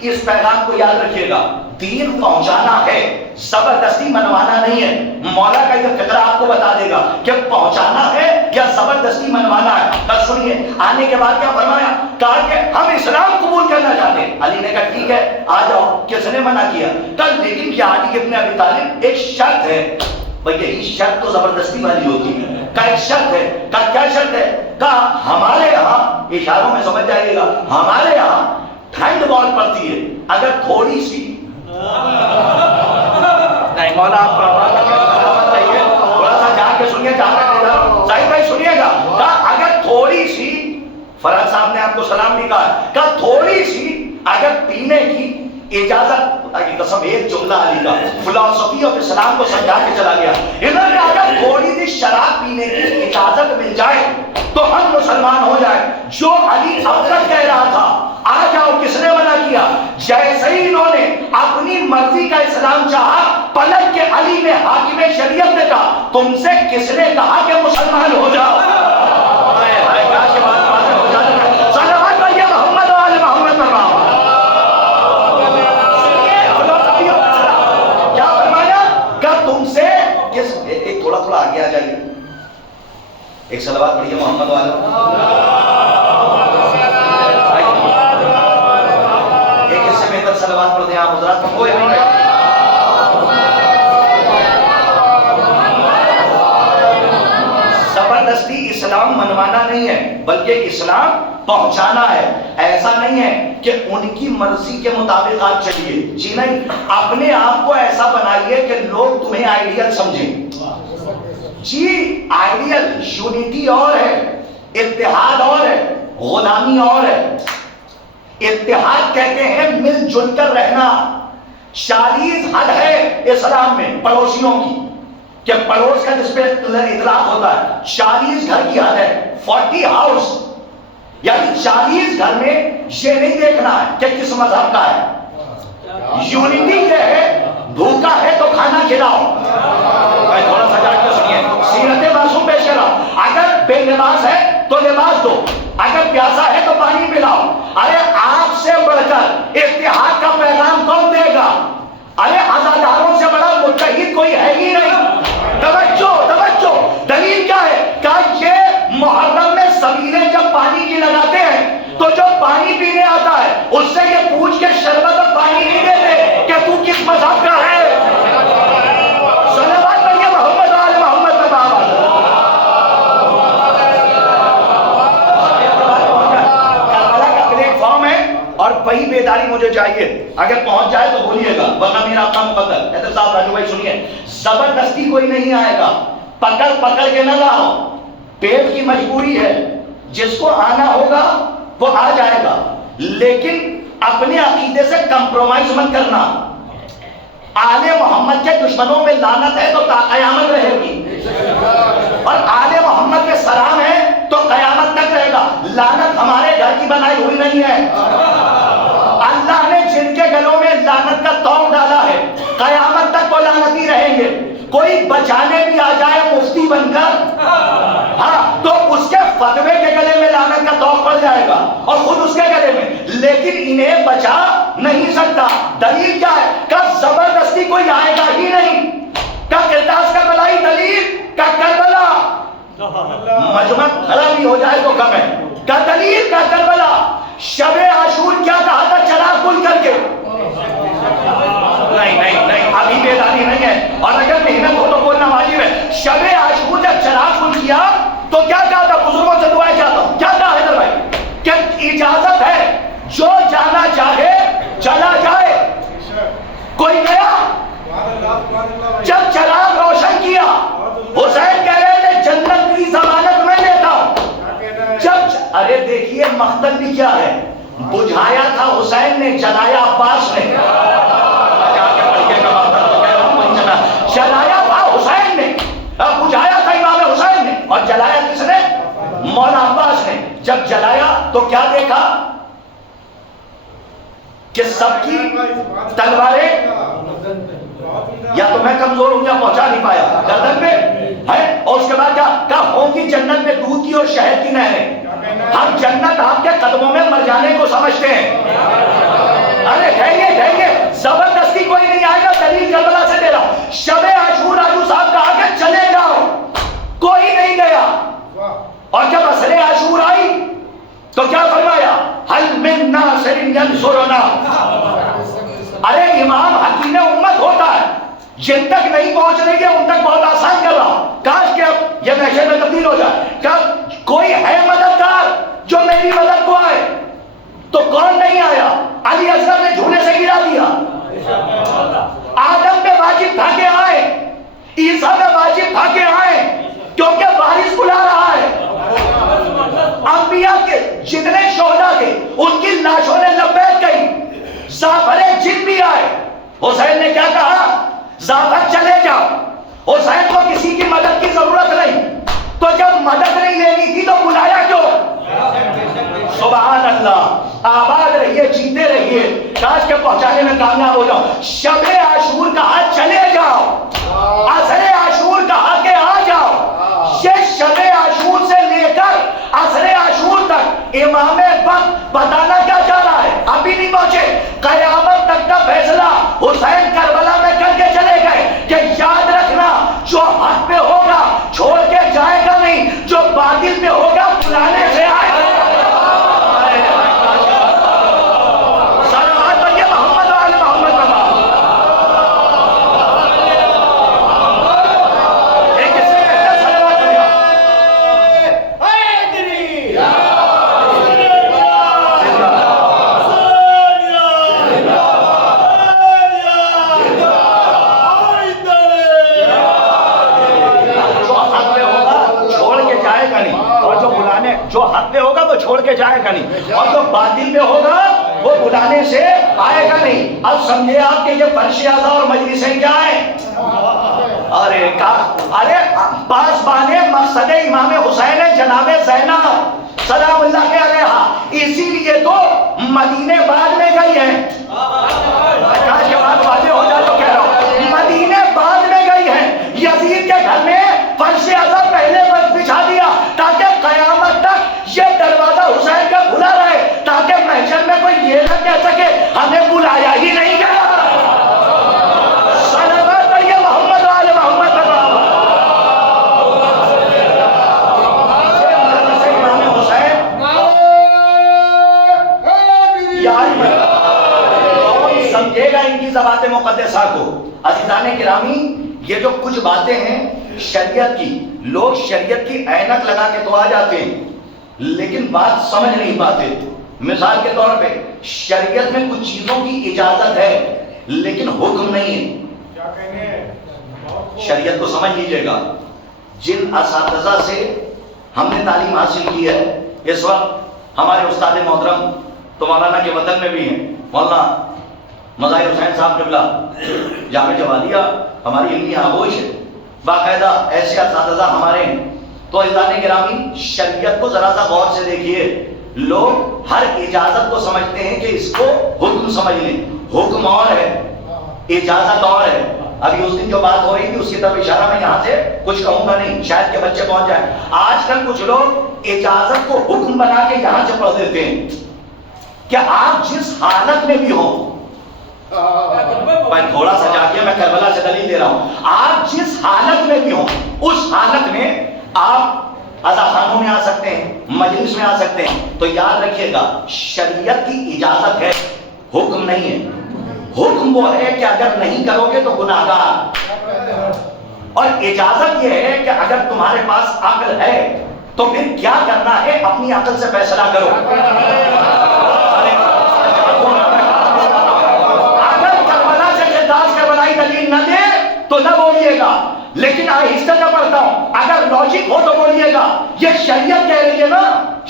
اس پیغام کو یاد رکھیے گا, دین پہنچانا ہے, زبردستی منوانا نہیں ہے. مولا کا یہ فقرہ آپ کو بتا دے گا کہ پہنچانا ہے یا زبردستی منوانا ہے. بس سنیے, آنے کے بعد کیا فرمایا؟ کہا کہ ہم اسلام قبول کرنا چاہتے ہیں. علی نے کہا ٹھیک ہے آ جاؤ. کس نے منع کیا؟ کل لیکن کیا علی ابن ابی طالب ایک شرط ہے. بھئی یہی شرط تو زبردستی والی ہوتی ہے. کہا ایک شرط ہے. کہا کیا شرط ہے؟ کہا ہمارے یہاں, اشاروں میں سمجھ جائیے گا, ہمارے یہاں ٹھنڈ بہت پڑتی ہے, اگر تھوڑی سی نہیں مولا آپ بتائیے, تھوڑا سا جا کے سنیے, جا کر صاحب بھائی سنیے گا. کہا اگر تھوڑی سی, فرحت صاحب نے آپ کو سلام بھی کہا, کہا تھوڑی سی اگر پینے کی اجازت, کی قسم ایک جملہ علی کا فلسفی اور اسلام کو سمجھا کے چلا گیا. انہوں نے اگر تھوڑی سی شراب پینے کی اجازت مل جائے تو ہم مسلمان ہو جائے. جو علی اب تک کہہ رہا تھا آ جاؤ, کس نے منع کیا؟ جیسے ہی انہوں نے اپنی مرضی کا اسلام چاہا, پلٹ کے علی نے حاکم شریعت نے کہا تم سے کس نے کہا کہ مسلمان ہو جاؤ؟ صلوات بھائی محمد و آل محمد پر رہا. کیا فرمایا؟ کہ تم سے کس, ایک تھوڑا تھوڑا آگے آ جائیے, ایک صلوات پڑھیے محمد و آل محمد. صلوات پڑھ دیں آپ حضرات, کوئی نہیں ہے. زبردستی اسلام منوانا نہیں ہے بلکہ اسلام پہنچانا ہے. ایسا نہیں ہے کہ ان کی مرضی کے مطابق آپ چلیے, جی نہیں, اپنے آپ کو ایسا بنائیے کہ لوگ تمہیں آئیڈیل سمجھیں. جی آئیڈیل یونٹی اور ہے, اتحاد اور ہے, غلامی اور ہے. اتحاد کہتے ہیں مل جل کر رہنا. 40 حد ہے اسلام میں پڑوسیوں کی, کہ پڑوس کا جس پہ اطلاق ہوتا ہے. 40 گھر کی حد ہے, 40 ہاؤس, یعنی 40 گھر میں یہ نہیں دیکھنا ہے کہ کس مذہب کا ہے. یونٹی یہ ہے, بھوکا ہے تو کھانا کھلاؤ. تھوڑا سا جا کے سنیے, سیرت معصوم پیش کراؤ. اگر بے لباس ہے تو لباس دو, اگر پیاسا ہے تو پانی پلاؤ. ارے آپ سے بڑھ کر اتحاد کا پیغام کون دے گا؟ ارے عزاداروں سے بڑا متحد کوئی ہے ہی نہیں. توجہ توجہ, دلیل کیا ہے؟ کہ یہ محرم میں سبیلے جب پانی کی لگاتے ہیں تو جو پانی پینے آتا ہے اس سے یہ پوچھ کے شربت اور پانی نہیں دیتے کہ تو کس مذہب کا ہے. صلوات پڑھیے محمد و آل محمد پر بابا. اور وہی بیداری مجھے چاہیے, اگر پہنچ جائے تو بولیے گا, ورنہ میرا اپنا مقدر. حیدر صاحب, راجو بھائی سنیے, زبردستی کوئی نہیں آئے گا, پکڑ پکڑ کے نہ لاؤ. پیٹ کی مجبوری ہے, جس کو آنا ہوگا وہ آ جائے گا, لیکن اپنے عقیدے سے کمپرومائز مت کرنا. آل محمد کے دشمنوں میں لعنت ہے تو تا قیامت رہے گی, اور آل محمد کے سلام ہے تو قیامت تک رہے گا. لعنت ہمارے گھر کی بنائی ہوئی نہیں ہے. اللہ نے جن کے گلوں میں لعنت کا توڑ ڈالا ہے قیامت تک وہ لعنتی رہیں گے. کوئی بچانے بھی آ جائے مفتی بن کر, ہاں, تو اس کے فتوے کے گلے میں لعنت کا توق پڑ جائے گا اور خود اس کے گلے میں, لیکن انہیں بچا نہیں سکتا. دلیل کیا ہے؟ کہ زبردستی کوئی آئے گا ہی نہیں. کہ کرتاس کربلائی دلیل, کہ کربلا مجمع کھڑا بھی ہو جائے تو کم ہے. کہ دلیل, کہ کربلا شب عاشور کیا کہا تھا چراغ کھل کر کے. نہیں نہیں نہیں, ابھی بیداری نہیں ہے, اور اگر محنت ہو تو بولنا واجب ہے. شب عاشور جب چراغ کھل کیا تو کیا کہا تھا؟ بزرگوں سے دعائیں چاہتا ہوں. کیا کہا حیدر بھائی؟ کہ اجازت ہے, جو جانا چاہے چلا جائے. کوئی گیا, جب چراغ روشن کیا حسین کہہ رہے تھے جنت کی ضمانت میں لیتا ہوں. جب ارے دیکھیے مقتل بھی کیا ہے؟ بجھایا تھا حسین نے، جلایا عباس نے. جلایا تھا حسین نے، بجھایا تھا امام حسین نے، اور جلایا کس نے؟ مولا عباس نے. جب جلایا تو کیا دیکھا کہ سب کی تلواریں، یا تو میں کمزور ہوں یا پہنچا نہیں پایا، گردن پہ ہے. اور اس کے بعد کیا ہوں گی جنت میں دودھ کی اور شہد کی نہریں. ہم جنت آپ کے قدموں میں مر جانے کو سمجھتے ہیں. ارے ٹھہریے، زبردستی کوئی نہیں آئے گا. دلیل کربلا سے دے رہا ہوں. شب عاشور راجو صاحب کہا کہ چلے جاؤ، کوئی نہیں گیا. اور جب عصر عاشور آئی تو کیا فرمایا؟ حل من ناصر ینصرنا. ارے امام حکیم امت ہوتا ہے، جن تک نہیں پہنچ رہی ہے ان تک بہت آسان کر رہا ہوں. کاش کہ اب یہ محشر میں تبدیل ہو جائے. کیا کوئی ہے مددگار جو میری مدد کو آئے؟ تو کون نہیں آیا؟ علی اصغر نے جھولے سے گرا دیا. آدم پہ واجب تھا کہ آئے، عیسیٰ پہ واجب تھا کہ آئے، کیونکہ وارث بلا رہا ہے. انبیاء کے جتنے شہداء تھے ان کی لاشوں نے لبیک کہی. زعفر جن بھی آئے. حسین نے کیا کہا؟ زعفر چلے جاؤ. حسین کو کسی کی مدد کی ضرورت نہیں، تو جب مدد نہیں لینی تھی تو بلایا کیوں؟ سبحان اللہ. آباد رہیے، جیتے رہیے. کاش کے پہنچانے میں کامیاب ہو جاؤ. شب عاشور کہا چلے جاؤ، عصر عاشور کہا کہ آ جاؤ. یہ شب عاشور سے لے کر عصر عاشور تک امام وقت بتانا کیا چاہ رہا ہے؟ ابھی نہیں پہنچے. قیامت تک کا فیصلہ حسین کربلا میں کر کے چلے گئے کہ یاد رکھنا، جو حق پہ ہوگا چھوڑ کے جائے گا نہیں، جو باطل پہ ہوگا بلانے سے آئے گا. جو حق پہ ہوگا وہ چھوڑ کے جائے گا نہیں، اور جو باطل پہ ہوگا وہ بلانے سے آئے گا نہیں. اب سمجھے آپ کہ یہ فرش اعضاء اور مجلسیں کیا ہیں؟ ارے پاسبان مقصد امام حسین جناب زینب سلام اللہ علیہا، اسی لیے تو مدینے بعد میں گئی ہیں. کاش کے بعد واضح ہو جائے تو کہہ رہا ہوں، مدینے بعد میں گئی ہیں. یزید کے گھر میں فرش اعضاء پہلے وقت بچھا دیا تاکہ قیامت تک یہ دروازہ حسین کا کھلا رہے، تاکہ محشر میں کوئی یہ نہ کہہ سکے ہمیں بلایا ہی نہیں گیا. صلوات پڑھیے محمد و آل محمد. امام حسین کون سمجھے گا ان کی ذوات مقدسہ کو؟ عزیزان گرامی، یہ جو کچھ باتیں ہیں شریعت کی، لوگ شریعت کی عینک لگا کے تو آ جاتے ہیں لیکن بات سمجھ نہیں پاتے. مثال کے طور پہ شریعت میں کچھ چیزوں کی اجازت ہے لیکن حکم نہیں ہے. شریعت کو سمجھ لیجئے گا. جن اساتذہ سے ہم نے تعلیم حاصل کی ہے، اس وقت ہمارے استاد محترم تو مولانا کے وطن میں بھی ہیں، مولانا مظاہر حسین صاحب قبلہ جامع جوادیہ ہماری علمی آغوش ہے. باقاعدہ ایسے اساتذہ ہمارے ہیں. تو عزیزان گرامی، شریعت کو ذرا سا غور سے دیکھیے. لوگ ہر اجازت کو سمجھتے ہیں کہ اس کو حکم سمجھ لیں. حکم اور ہے، اجازت اور ہے. ابھی اس دن جو بات ہو رہی تھی اس کی طرف اشارہ میں یہاں سے کچھ کہوں گا نہیں، شاید کہ بچے پہنچ جائیں. آج کل کچھ لوگ اجازت کو حکم بنا کے یہاں سے پڑھ دیتے ہیں. کہ آپ جس حالت میں بھی ہوں، میں تھوڑا سا جا کے میں کربلا سے دلیل دے رہا ہوں، آپ جس حالت میں بھی ہوں اس حالت میں آپ عزاخانوں میں آ سکتے ہیں، مجلس میں آ سکتے ہیں. تو یاد رکھیے گا، شریعت کی اجازت ہے، حکم نہیں ہے. حکم وہ ہے کہ اگر نہیں کرو گے تو گناہگار، اور اجازت یہ ہے کہ اگر تمہارے پاس عقل ہے تو پھر کیا کرنا ہے اپنی عقل سے فیصلہ کرو. دلیل نہ دے تو نہ بولیے گا، لیکن آہستہ سے پڑھتا ہوں، اگر لاجک ہو تو بولیے گا. یہ شریعت کہہ رہی ہے نا،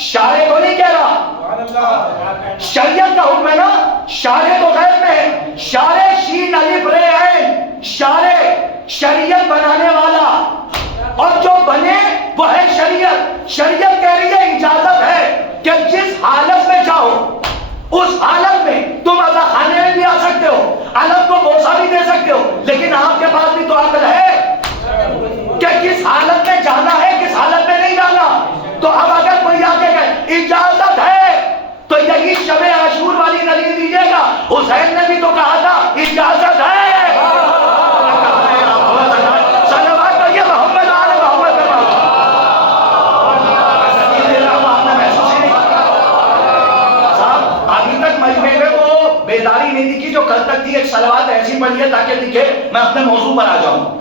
شارع کو نہیں کہہ رہا. شریعت کا حکم ہے نا، شارع تو غیب میں ہے، شارع شین الف رے عین، شارع شریعت بنانے والا، اور جو بنے وہ ہے شریعت۔ شریعت کہہ رہی ہے اجازت ہے کہ جس حالت میں چاہو اس حالت میں تم اذا خانے میں بھی آ سکتے ہو، علم کو بوسہ بھی دے سکتے ہو، لیکن آپ کے پاس بھی تو عقل ہے کہ کس حالت میں جانا ہے کس حالت میں نہیں جانا۔ تو اب اگر کوئی آگے کہے اجازت ہے تو یہی شب عاشور والی دلیل دیجیے گا، حسین نے بھی تو کہا تھا اجازت ہے۔ صلوات پڑھیے محمد آل محمد۔ صاحب ابھی تک مجمع میں وہ بیداری نہیں دکھی جو کل تک تھی۔ ایک صلوات ایسی پڑھیے تاکہ دکھے میں اپنے موضوع پر آ جاؤں۔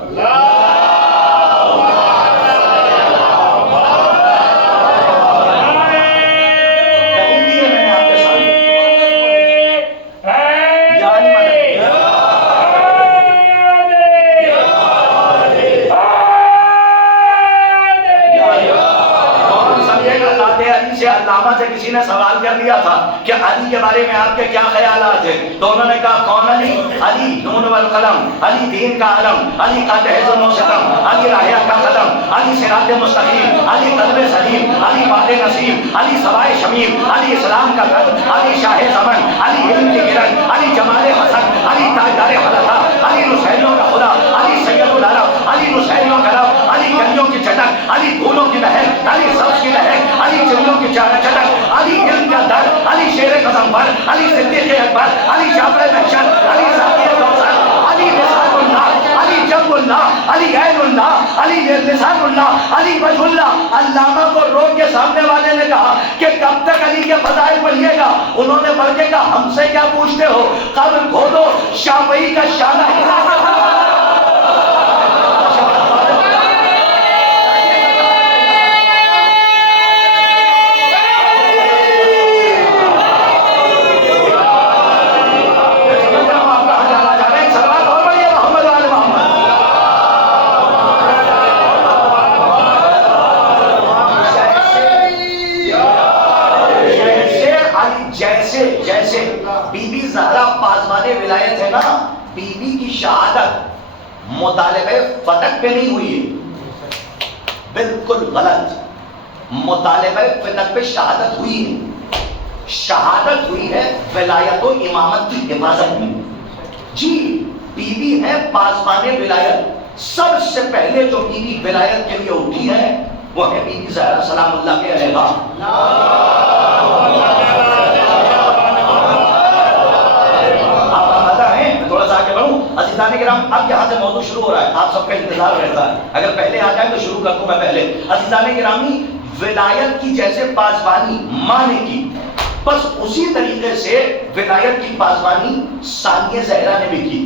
علامہ سے کسی نے سوال کر لیا تھا کہ علی کے بارے میں آپ کے کیا خیالات ہیں، تو انہوں نے کہا کون علی؟ علی نون والقلم، علی دین کا علم، علی قائد حزب و ستم، علی راہیہ کا قدم، علی صراط مستقیم، علی قلب سلیم، علی باد نسیم، علی سوائے شمیم، علی اسلام کا قد، علی شاہ زمن، علی علم کی کرن، علی جمال حسن، علی تاجدار حلقہ، علی نسیلیوں کا خدا، علی سید العرب، علی نسیلیوں کا رب، علی گلیوں کی چٹک، علی پھولوں کی مہک، علی سبز کی مہک، علی چڑیوں کی چٹک، علی علم کا در، علی شیر قسم پر، علی صدیق اکبر، علی جعفر محشر، علی ذاتی کوثر، علی لسان اللہ، علی جنب اللہ، علی عین اللہ، علی لسان اللہ، علی وجہ اللہ۔ علامہ کو روک کے سامنے والے نے کہا کہ کب تک علی کے فضائل پڑھیے گا؟ انہوں نے پڑھ کے کہا ہم سے کیا پوچھتے ہو، قبر کھودو شافعی کا شانہ ہے۔ جیسے بی بی زہرا پاسبان ولایت ہے نا، بی بی کی شہادت مطالبہ فتق پہ نہیں ہوئی ہے، بالکل غلط۔ مطالبہ فتق پہ شہادت ہوئی ہے، شہادت ہوئی ہے ولایت و امامت کی حفاظت میں۔ جی بی بی ہے پاسبان ولایت، سب سے پہلے جو بی بی ولایت کے لیے اٹھی ہے وہ ہے بی بی زہرا سلام اللہ کے علیہا۔ عزیزان کرام اب یہاں سے موضوع شروع ہو رہا ہے، آپ سب کا انتظار رہتا ہے، اگر پہلے آ جائے تو شروع کر دوں میں پہلے۔ عزیزان گرامی ولایت کی جیسے پاسبانی ماں نے کی، بس اسی طریقے سے ولایت کی پاسبانی ثانیہ زہرا نے بھی کی۔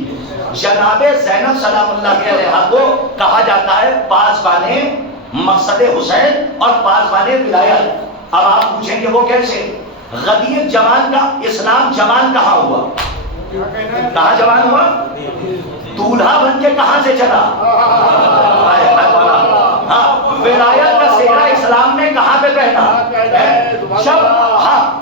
جناب زینب سلام اللہ علیہا کو کہا جاتا ہے پاسبان مقصد حسین اور پاسبان ولایت۔ اب آپ پوچھیں گے وہ کیسے؟ غدیر جوان کا اسلام جوان کہاں ہوا؟ کہاں جوان ہوا؟ دولہا بن کے کہاں سے چلا؟ ہاں ولایت کا سہرا اسلام نے کہاں پہ پہنا؟ جب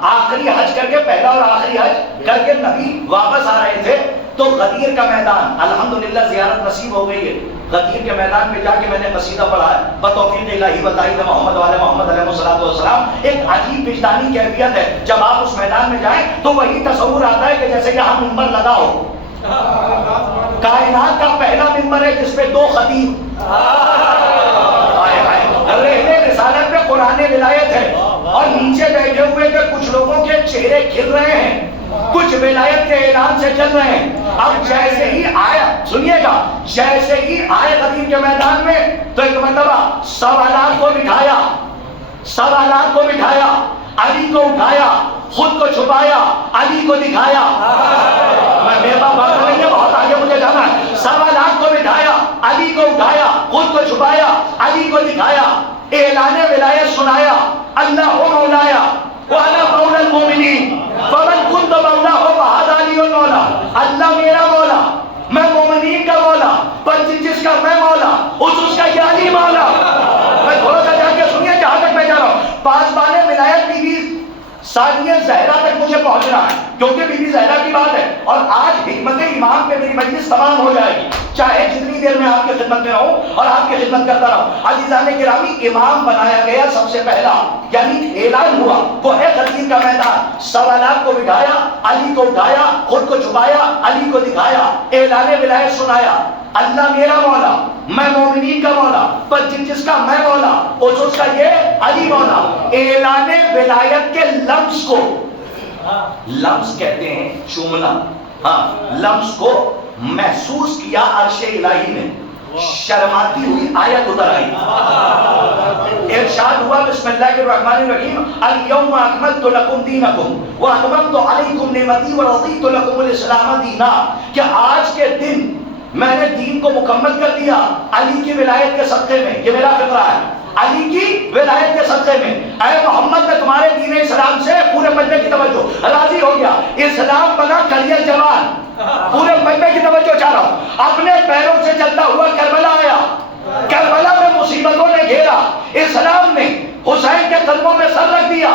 آخری حج کر کے، پہلا اور آخری حج کر کے نبی واپس آ رہے تھے تو غدیر کا میدان الحمدللہ زیارت نصیب ہو گئی ہے۔ غدیر کے میدان میں جا کے میں نے قصیدہ پڑھا ہے، بتوفیق الہی بتائی تھا محمد والے محمد علیہ الصلوۃ والسلام۔ ایک عجیب وجدانی کیفیت ہے، جب آپ اس میدان میں جائیں تو وہی تصور آتا ہے کہ جیسے کہ ہم منبر لگا ہو، کائنات کا پہلا منبر ہے جس پہ دو خطیب، رہنے رسالت پہ قرآن ولایت ہے، اور نیچے بیٹھے ہوئے کہ کچھ لوگوں کے چہرے کھل رہے ہیں، کچھ ولایت کے اعلان سے چل رہے ہیں۔ اب جیسے ہی آیا، سنیے گا، جیسے ہی آئے غدیر کے میدان میں تو ایک مرتبہ سوالات کو بٹھایا، سوالات کو بٹھایا، علی کو اٹھایا، خود کو چھپایا، علی کو دکھایا۔ میرے پاس بات نہیں ہے، بہت آگے مجھے جانا ہے۔ سوالات کو بٹھایا، علی کو اٹھایا، خود کو چھپایا، علی کو دکھایا، اعلان ولایت سنایا، اللہ مولایا وَأَنَا مَوْلَى الْمُؤْمِنِينَ فَمَنْ كُنْتُ مَوْلَاهُ فَهَذَا عَلِيٌّ مَوْلَا۔ اللہ میرا مولا، میں مومنین کا مولا، پر جس کا میں مولا اس کا یہ علی مولا۔ میں تھوڑا سا جا کے سنیے جہاں تک میں جا رہا ہوں۔ پاسبان ولایت بی بی ثانیہ زہرا تک مجھے پہنچنا ہے، کیونکہ بی بی زہرا کی بات ہے، اور آج حکمت امام پہ میری مجلس تمام ہو جائے گی، چاہے جتنی دیر میں آپ کی خدمت میں رہوں اور آپ کی خدمت کرتا رہوں۔ عزیزان گرامی، امام بنایا گیا سب سے پہلا، یعنی اعلان ہوا، وہ ہے غدیر کا میدان، سوالات کو بٹھایا، علی کو اٹھایا، خود کو چھپایا، علی کو دکھایا، اعلان ولایت سنایا، اللہ میرا مولا، میں مومنین کا مولا، پر جس کا میں مولا اس کا یہ علی مولا۔ اعلان ولایت کے لمس کو، لمس کہتے ہیں چومنا، ہاں لمس کو محسوس کیا عرش الہی نے، شرماتی ہوئی آیت اتر آئی، ارشاد ہوا بسم اللہ الرحمن الرحیم الیوم اکملت لکم دینکم واتممت علیکم نعمتی ورضیت لکم الاسلام دینا، کہ آج کے دن میں نے دین کو مکمل کر دیا علی کی ولایت کے صدقے میں۔ یہ میرا فقرہ ہے، علی کی ولایت کے صدقے میں۔ اے محمد، میں تمہارے دین اسلام سے پورے مجمع کی توجہ راضی ہو گیا، اسلام بنا کلیہ جوان، پورے مجمع کی توجہ چاہ رہا ہوں۔ اپنے پیروں سے چلتا ہوا کربلا آیا، کربلا میں مصیبتوں نے گھیرا، اسلام نے حسین کے قدموں میں سر رکھ دیا۔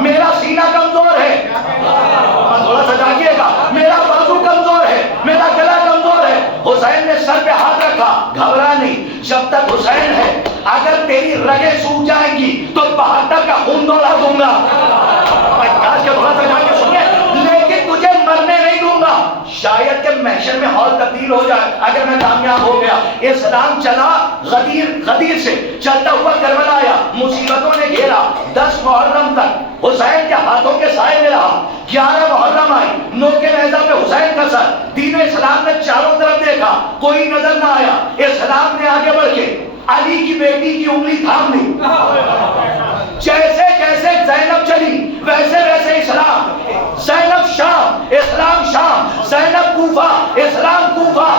میرا سینہ کمزور ہے، تھوڑا سا جاگیے گا، میرا بازو کمزور ہے، میرا گلا کمزور ہے۔ حسین نے سر پہ ہاتھ رکھا، گھبرا نہیں، جب تک حسین ہے اگر تیری رگیں سوکھ جائیں گی تو 72 کا خون دوڑا دوں گا۔ کاش کے تھوڑا سا جا کے سنیے، لیکن تجھے مرنے نہیں دوں گا۔ شاید کہ محشر میں حال تبدیل ہو جائے اگر میں کامیاب ہو گیا۔ اسلام چلا غدیر سے چلتا ہوا کربلا آیا، مصیبتوں نے گھیرا۔ 10 محرم تک حسین کے ہاتھوں کے سائے میں رہا۔ 11 محرم آئی، نوکے نیزہ پہ حسین کا سر۔ دین اسلام نے چاروں طرف دیکھا، کوئی نظر نہ آیا۔ اسلام نے آگے بڑھ کے علی کی بیٹی کی انگلی تھام لی، جیسے جیسے زینب چلی ویسے ویسے اسلام، زینب شام اسلام شام، زینب کوفہ اسلام کوفہ،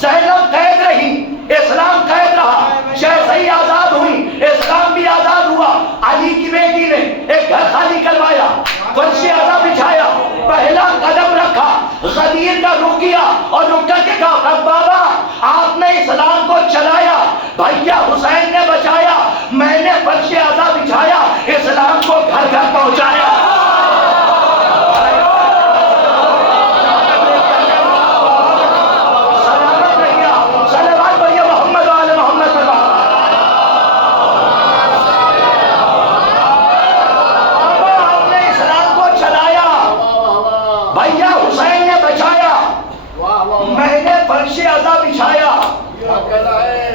زینب قید رہی اسلام قید رہا، جیسے ہی آزاد ہوئی اسلام بھی آزاد ہوا۔ علی کی بیٹی نے ایک گھر خالی کروایا، فرش عزا بچھایا، پہلا قدم رکھا، غدیر کا رخ کیا اور رک کر کے کہا بابا آپ نے اسلام کو چلایا، بھیا حسین نے بچایا، میں نے فرش عزا بچھایا، اسلام کو گھر گھر پہنچایا۔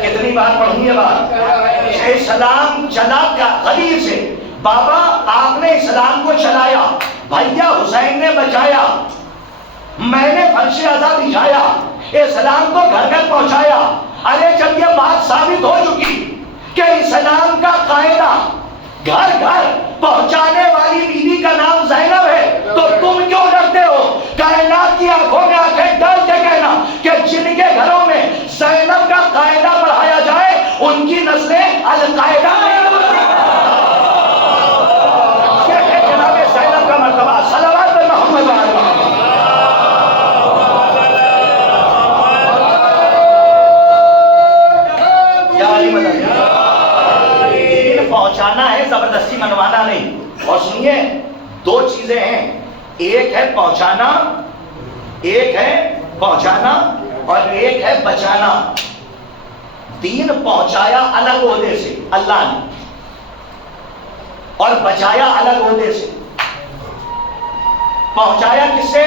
کتنی بار پڑھنی ہے بات؟ اسلام چلا غدیر سے، بابا آپ نے اسلام کو چلایا، بھیا حسین نے بچایا، میں نے فرش عزا بچھایا، اسلام کو گھر گھر پہنچایا۔ ارے جب یہ بات ثابت ہو چکی کہ اسلام کا قاعدہ گھر گھر پہنچانے والی بیوی کا نام زینب ہے، تو تم کیوں ڈرتے ہو؟ کائنات کی آنکھوں میں آنکھیں ڈال کے کہنا کہ جن کے گھروں میں زینب کا قاعدہ پڑھایا جائے ان کی نسلیں القاعدہ نہیں بنتی۔ یہ ہے جناب زینب کا مرتبہ، صلوات پر محمد علیہ۔ پہنچانا ہے، زبردستی منوانا نہیں۔ اور سنیے، 2 چیزیں ہیں، ایک ہے پہنچانا، ایک ہے پہنچانا اور ایک ہے بچانا۔ دین پہنچایا الگ عہدے سے اللہ نے، اور بچایا الگ عہدے سے۔ پہنچایا کس سے؟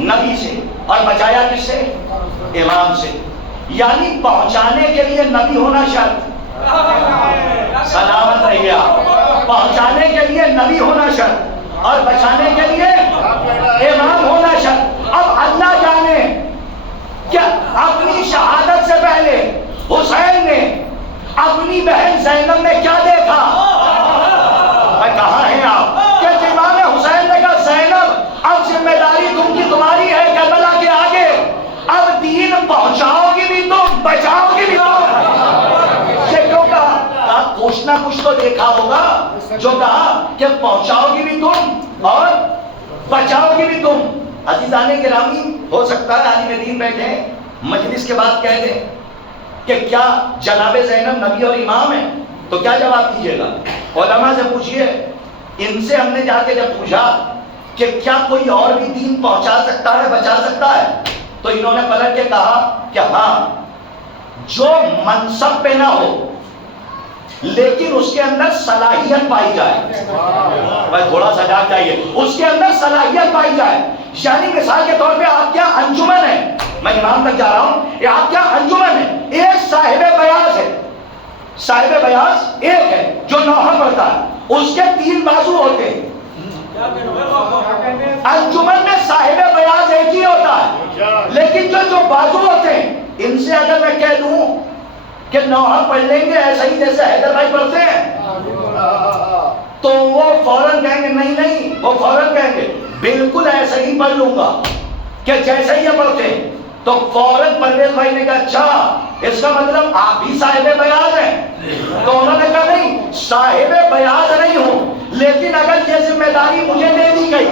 نبی سے، اور بچایا کس سے؟ امام سے۔ یعنی پہنچانے کے لیے نبی ہونا شرط، سلامت رہیے، پہنچانے کے لیے نبی ہونا شرط اور بچانے کے لیے امام ہونا شرط۔ اب اللہ جانے کہ اپنی شہادت سے پہلے حسین نے اپنی بہن زینب نے کیا دیکھا؟ کہاں ہیں آپ؟ کہ امام حسین نے کہا زینب اب ذمہ داری تمہاری ہے کربلا کے آگے، اب دین پہنچاؤ گی بھی تم، بچاؤ گی بھی تم۔ کچھ نہ کچھ تو دیکھا ہوگا جو کہا کہ پہنچاؤ گی بھی تم اور بچاؤ گی بھی تم۔ عزیزان گرامی، ہو سکتا ہے عالم دین بیٹھے مجلس کے بعد کہہ دیں کہ کیا جناب زینب نبی اور امام ہیں، تو کیا جواب دیجیے گا؟ علماء سے پوچھئے ان سے ہم نے جا کے جب پوچھا کہ کیا کوئی اور بھی دین پہنچا سکتا ہے، بچا سکتا ہے، تو انہوں نے پلٹ کے کہا کہ ہاں، جو منصب پہ نہ ہو لیکن اس کے اندر صلاحیت پائی جائے. بھائی تھوڑا سا جاگ جائیے، اس کے اندر صلاحیت پائی جائے. یعنی مثال کے طور پہ آپ کیا انجمن ہے، میں امام تک جا رہا ہوں، آپ کیا انجمن ہے، ایک صاحب بیاض ہے، صاحب بیاض ایک ہے جو نوحہ پڑھتا ہے، اس کے 3 بازو ہوتے ہیں. انجمن میں صاحب بیاض ایک ہی ہوتا ہے، لیکن جو بازو ہوتے ہیں، ان سے اگر میں کہہ دوں کہ نوحہ پڑھ لیں گے ایسا ہی جیسے حیدر بھائی پڑھتے ہیں، تو وہ فوراً کہیں گے نہیں، وہ فوراً کہیں گے بالکل ایسا ہی پڑھ لوں گا کہ جیسے ہی یہ پڑھتے ہیں. تو فوراً پرویز بھائی نے کہا اچھا اس کا مطلب آپ بھی صاحب بیاض ہیں؟ تو انہوں نے کہا نہیں، صاحب بیاض نہیں ہوں، لیکن اگر یہ ذمہ داری مجھے دے دی گئی،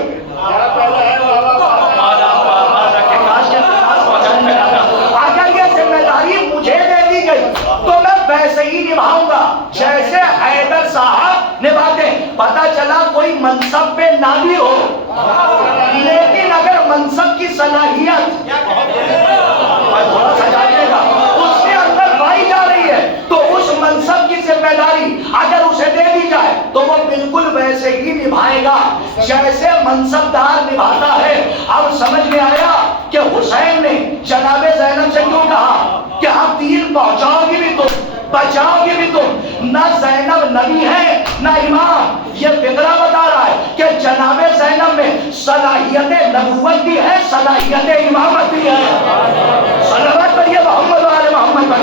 اگر یہ ذمہ داری مجھے دے دی گئی تو میں ویسے ہی نبھاؤں گا جیسے حیدر صاحب نبھاتے. پتا چلا کوئی منصب پہ نہ بھی ہو، لیکن اگر منصب کی صلاحیت تھوڑا سا جانیے گا اس کے اندر پائی جا رہی ہے، تو اس منصب کی ذمہ داری اگر اسے دے دی جائے تو وہ بالکل ویسے ہی نبھائے گا جیسے منصب دار نبھاتا ہے. اب سمجھ میں آیا کہ حسین نے جناب زینب سے کیوں کہا کہ آپ دین پہنچاؤ گی بھی تم، بچاؤ گی بھی تم. نہ زینب نبی ہے نہ امام، یہ فقرہ بتا رہا ہے کہ جناب زینب میں صلاحیت نبوت بھی ہے، صلاحیت امامت بھی ہے. صلوات پڑھیے محمد و آل محمد پر.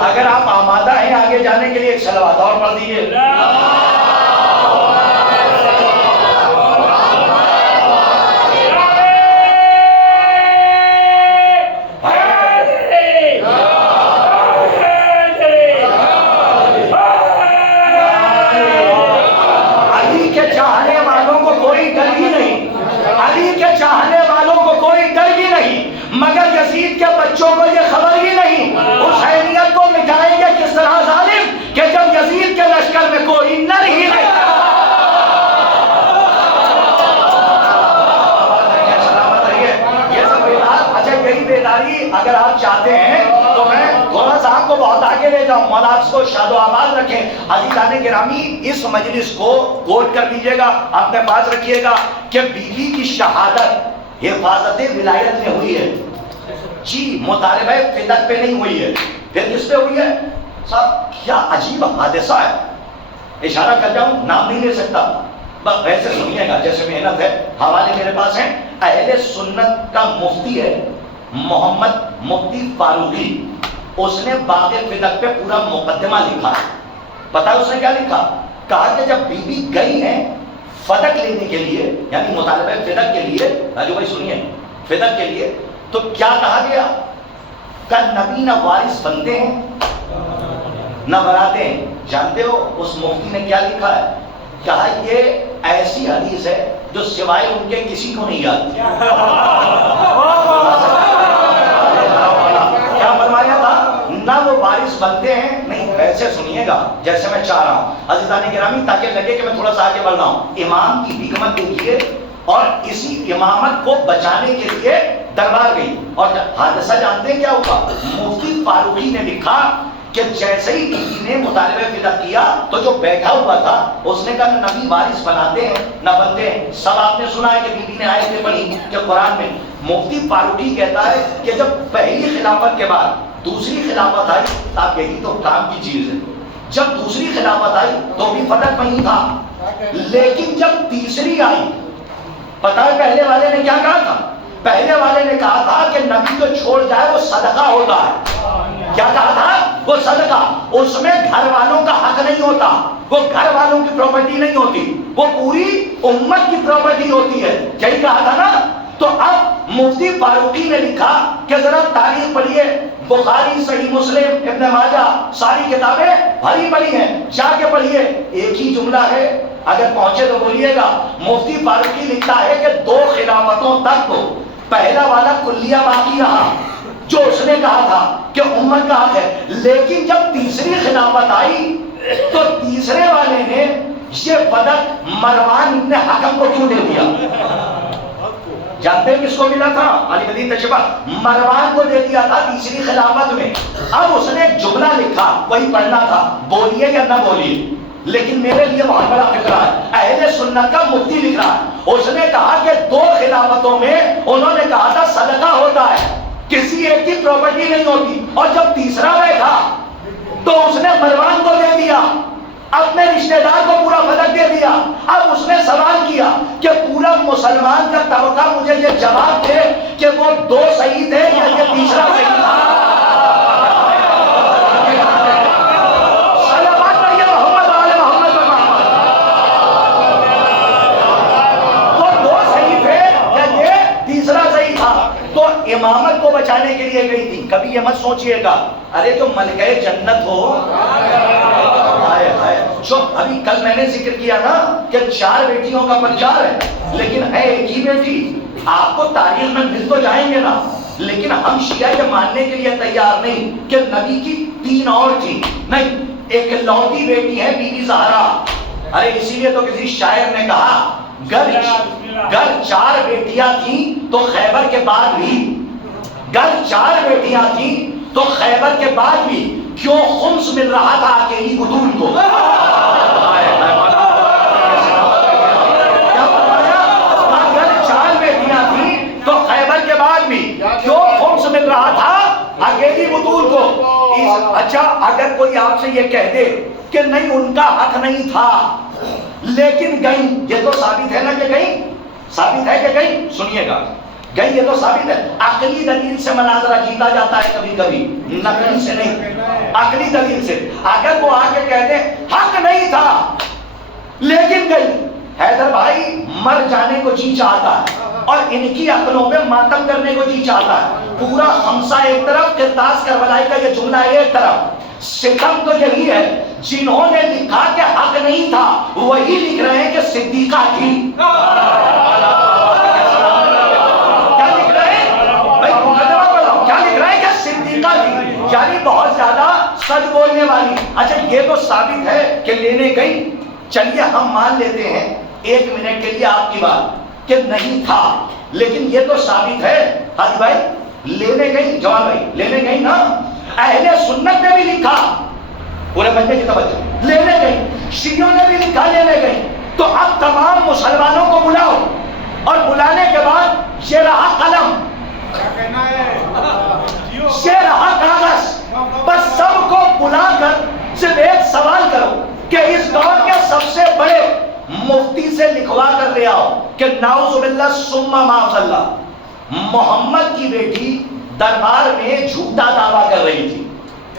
اگر آپ آمادہ ہیں آگے جانے کے لیے ایک صلوات اور پڑھ دیجیے. علی کے چاہنے والوں کو کوئی ڈر ہی نہیں، علی کے چاہنے والوں کو کوئی ڈر ہی نہیں، مگر یزید کے بچوں کو یہ خبر ہی نہیں حسینیت کو مٹائیں گے کس طرح ظالم کہ جب یزید کے لشکر میں کوئی نر ہی نہیں. یہ سب بیدار. اچھا یہی بیداری اگر آپ چاہتے ہیں تو میں تھوڑا سا آپ کو بہت آگے لے جاؤں. مولا آپ کو شاد و آباد رکھیں. عزیزان گرامی اس مجلس کو کوٹ کر لیجئے گا، اپنے پاس رکھیے گا کہ بیوی کی شہادت حفاظت ولایت میں ہوئی ہے جی، مطالبہ فدق پہ نہیں ہوئی ہے. پھر کس پہ ہوئی ہے؟ صاحب کیا عجیب حادثہ ہے. اشارہ کر جاؤں، نام نہیں لے سکتا، بس ویسے سنیے گا جیسے محنت ہے. حوالے میرے پاس ہیں. اہل سنت کا مفتی ہے محمد مفتی فاروقی، اس نے باغ فدق پہ پورا مقدمہ لکھا. پتا اس نے کیا لکھا؟ کہا کہ جب بی بی گئی ہیں فدق لینے کے لیے، یعنی مطالبہ فدق کے لیے، راجو بھائی سنیے، فدق کے لیے، تو کیا کہا گیا؟ کہ نبی نہ وارث بنتے ہیں نہ براتے ہیں. جانتے ہو اس مفتی نے کیا لکھا ہے؟ کہا یہ ایسی حدیث ہے جو سوائے ان کے کسی کو نہیں یاد. کیا فرمایا تھا؟ نہ وہ وارث بنتے ہیں. نہیں ویسے سنیے گا جیسے میں چاہ رہا ہوں عزیزان گرامی، تاکہ لگے کہ میں تھوڑا سا آگے بڑھ رہا ہوں. امام کی حکمت دیکھیے، اور اسی امامت کو بچانے کے لیے دربار گئی. اور حادثہ جانتے ہیں کیا ہوا؟ مفتی فاروقی نے لکھا کہ جیسے ہی بیوی نے مطالبہ فدق کیا تو جو بیٹھا ہوا تھا اس نے کہا نبی وارث بناتے ہیں نہ بنتے ہیں. سب آپ نے سنا ہے کہ بیوی نے آیتیں پڑھی کہ قرآن میں. مفتی فاروقی کہتا ہے کہ جب پہلی خلافت کے بعد دوسری خلافت آئی، اب یہی تو کام کی چیز ہے، جب دوسری خلافت آئی تو بھی فدق نہیں تھا، لیکن جب تیسری آئی، پتہ ہے پہلے والے نے کیا کہا تھا؟ پہلے والے نے کہا تھا کہ نبی جو چھوڑ جائے وہ صدقہ ہوتا ہے. کیا کہا تھا؟ وہ صدقہ، اس میں گھر والوں کا حق نہیں ہوتا، وہ گھر والوں کی پراپرٹی نہیں ہوتی، وہ پوری امت کی پراپرٹی ہوتی ہے، یہی کہا تھا نا۔ تو اب مفتی فاروقی نے لکھا کہ ذرا تاریخ پڑھیے، بخاری، صحیح مسلم، ابن ماجہ، ساری کتابیں بھری پڑھی ہیں، جا کے پڑھیے، ایک ہی جملہ ہے، اگر پہنچے تو بولیے گا۔ مفتی فاروقی لکھتا ہے کہ 2 خلافتوں تک تو پہلا والا کلیہ باقی رہا جو اس نے کہا تھا کہ امت کا حق ہے، لیکن جب تیسری خلافت آئی تو تیسرے والے نے یہ بدت مروان ابن حکم کو کیوں دے دیا؟ جانتے ہیں کس کو ملا تھا؟ علی مدین تشبہ مروان کو دے دیا تھا تیسری خلافت میں۔ اب اس نے ایک جملہ لکھا، وہی پڑھنا تھا، بولیے یا نہ بولیے، لیکن میرے لیے بہت بڑا فکر ہے، اہل سنت کا مفتی لکھ رہا ہے۔ اس نے کہا کہ 2 خلافتوں میں انہوں نے کہا تھا صدقہ ہوتا ہے، کسی ایک کی پراپرٹی نہیں ہوتی، اور جب تیسرا بیٹھا تو اس نے مروان کو دے دیا، اپنے رشتہ دار کو پورا فلک دے دیا۔ اب اس نے سوال کیا کہ پورا مسلمان کا طبقہ مجھے یہ جواب دے کہ وہ 2 صحیح تھے یا یہ تیسرا صحیح تھا۔ امامت کو بچانے کے لیے گئی تھی۔ کبھی یہ مت سوچئے گا ارے جو ملکہ جنت ہو، جو ابھی کل میں نے ذکر کیا نا کہ 4 بیٹیوں کا پرچار ہے، لیکن ہے ایک ہی بیٹی۔ آپ کو تاریخ میں مل تو جائیں گے نا، لیکن ہم شیعہ یہ ماننے کے لیے تیار نہیں کہ نبی کی 3 اور تھی، نہیں، ایک لوتی بیٹی ہے بی بی زہرا۔ ارے اسی لیے تو کسی شاعر نے کہا گر 4 بیٹیاں تھیں تو خیبر کے بعد بھی، گر 4 بیٹیاں تھیں تو خیبر کے بعد بھی کیوں خمس مل رہا تھا اکیلی بطول کو؟ اگر 4 بیٹیاں تھیں تو خیبر کے بعد بھی کیوں خمس مل رہا تھا اکیلی بطول کو؟ اچھا اگر کوئی آپ سے یہ کہہ دے کہ نہیں ان کا حق نہیں تھا لیکن گئی، یہ تو ثابت ہے نا کہ گئی، ثابت ہے کہ گئی، سنیے گا، گئی یہ تو ثابت ہے۔ عقلی دلیل سے مناظرہ جیتا جاتا ہے کبھی کبھی، نقلی سے نہیں، عقلی دلیل سے۔ اگر وہ آ کے کہتے حق نہیں تھا لیکن گئی، حیدر بھائی مر جانے کو جی چاہتا ہے اور ان کی عقلوں پہ ماتم کرنے کو جی چاہتا ہے۔ پورا خمسہ ایک طرف، کرتاس کربلائی کا یہ جملہ ایک طرف۔ ستم تو یہی ہے، جنہوں نے لکھا کہ حق نہیں تھا وہی لکھ رہے ہیں کہ صدیقہ تھی۔ کیا لکھ رہے ہیں بھائی؟ مقدمہ پڑھو، کیا لکھ رہے ہیں کہ صدیقہ تھی، یعنی بہت زیادہ سچ بولنے والی۔ اچھا یہ تو ثابت ہے کہ لینے گئی، چلیے ہم مان لیتے ہیں 1 منٹ کے لیے آپ کی بات کہ نہیں تھا، لیکن یہ تو ثابت ہے حاجی بھائی لینے گئی، جوان بھائی لینے گئی نا۔ اہل سنت نے بھی لکھا، پورے بندے کی توجہ، لینے گئی، شیعوں نے بھی لکھا لینے گئی۔ تو اب تمام مسلمانوں کو بلاؤ، اور بلانے کے بعد یہ رہا قلم، یہ رہا کاغذ، بس سب کو بلا کر صرف ایک سوال کرو کہ اس دور کے سب سے بڑے مفتی سے لکھوا کر لے آؤ کہ نعوذ باللہ ثم معاذ اللہ محمد کی بیٹی دربار میں جھوٹا دعویٰ کر رہی تھی۔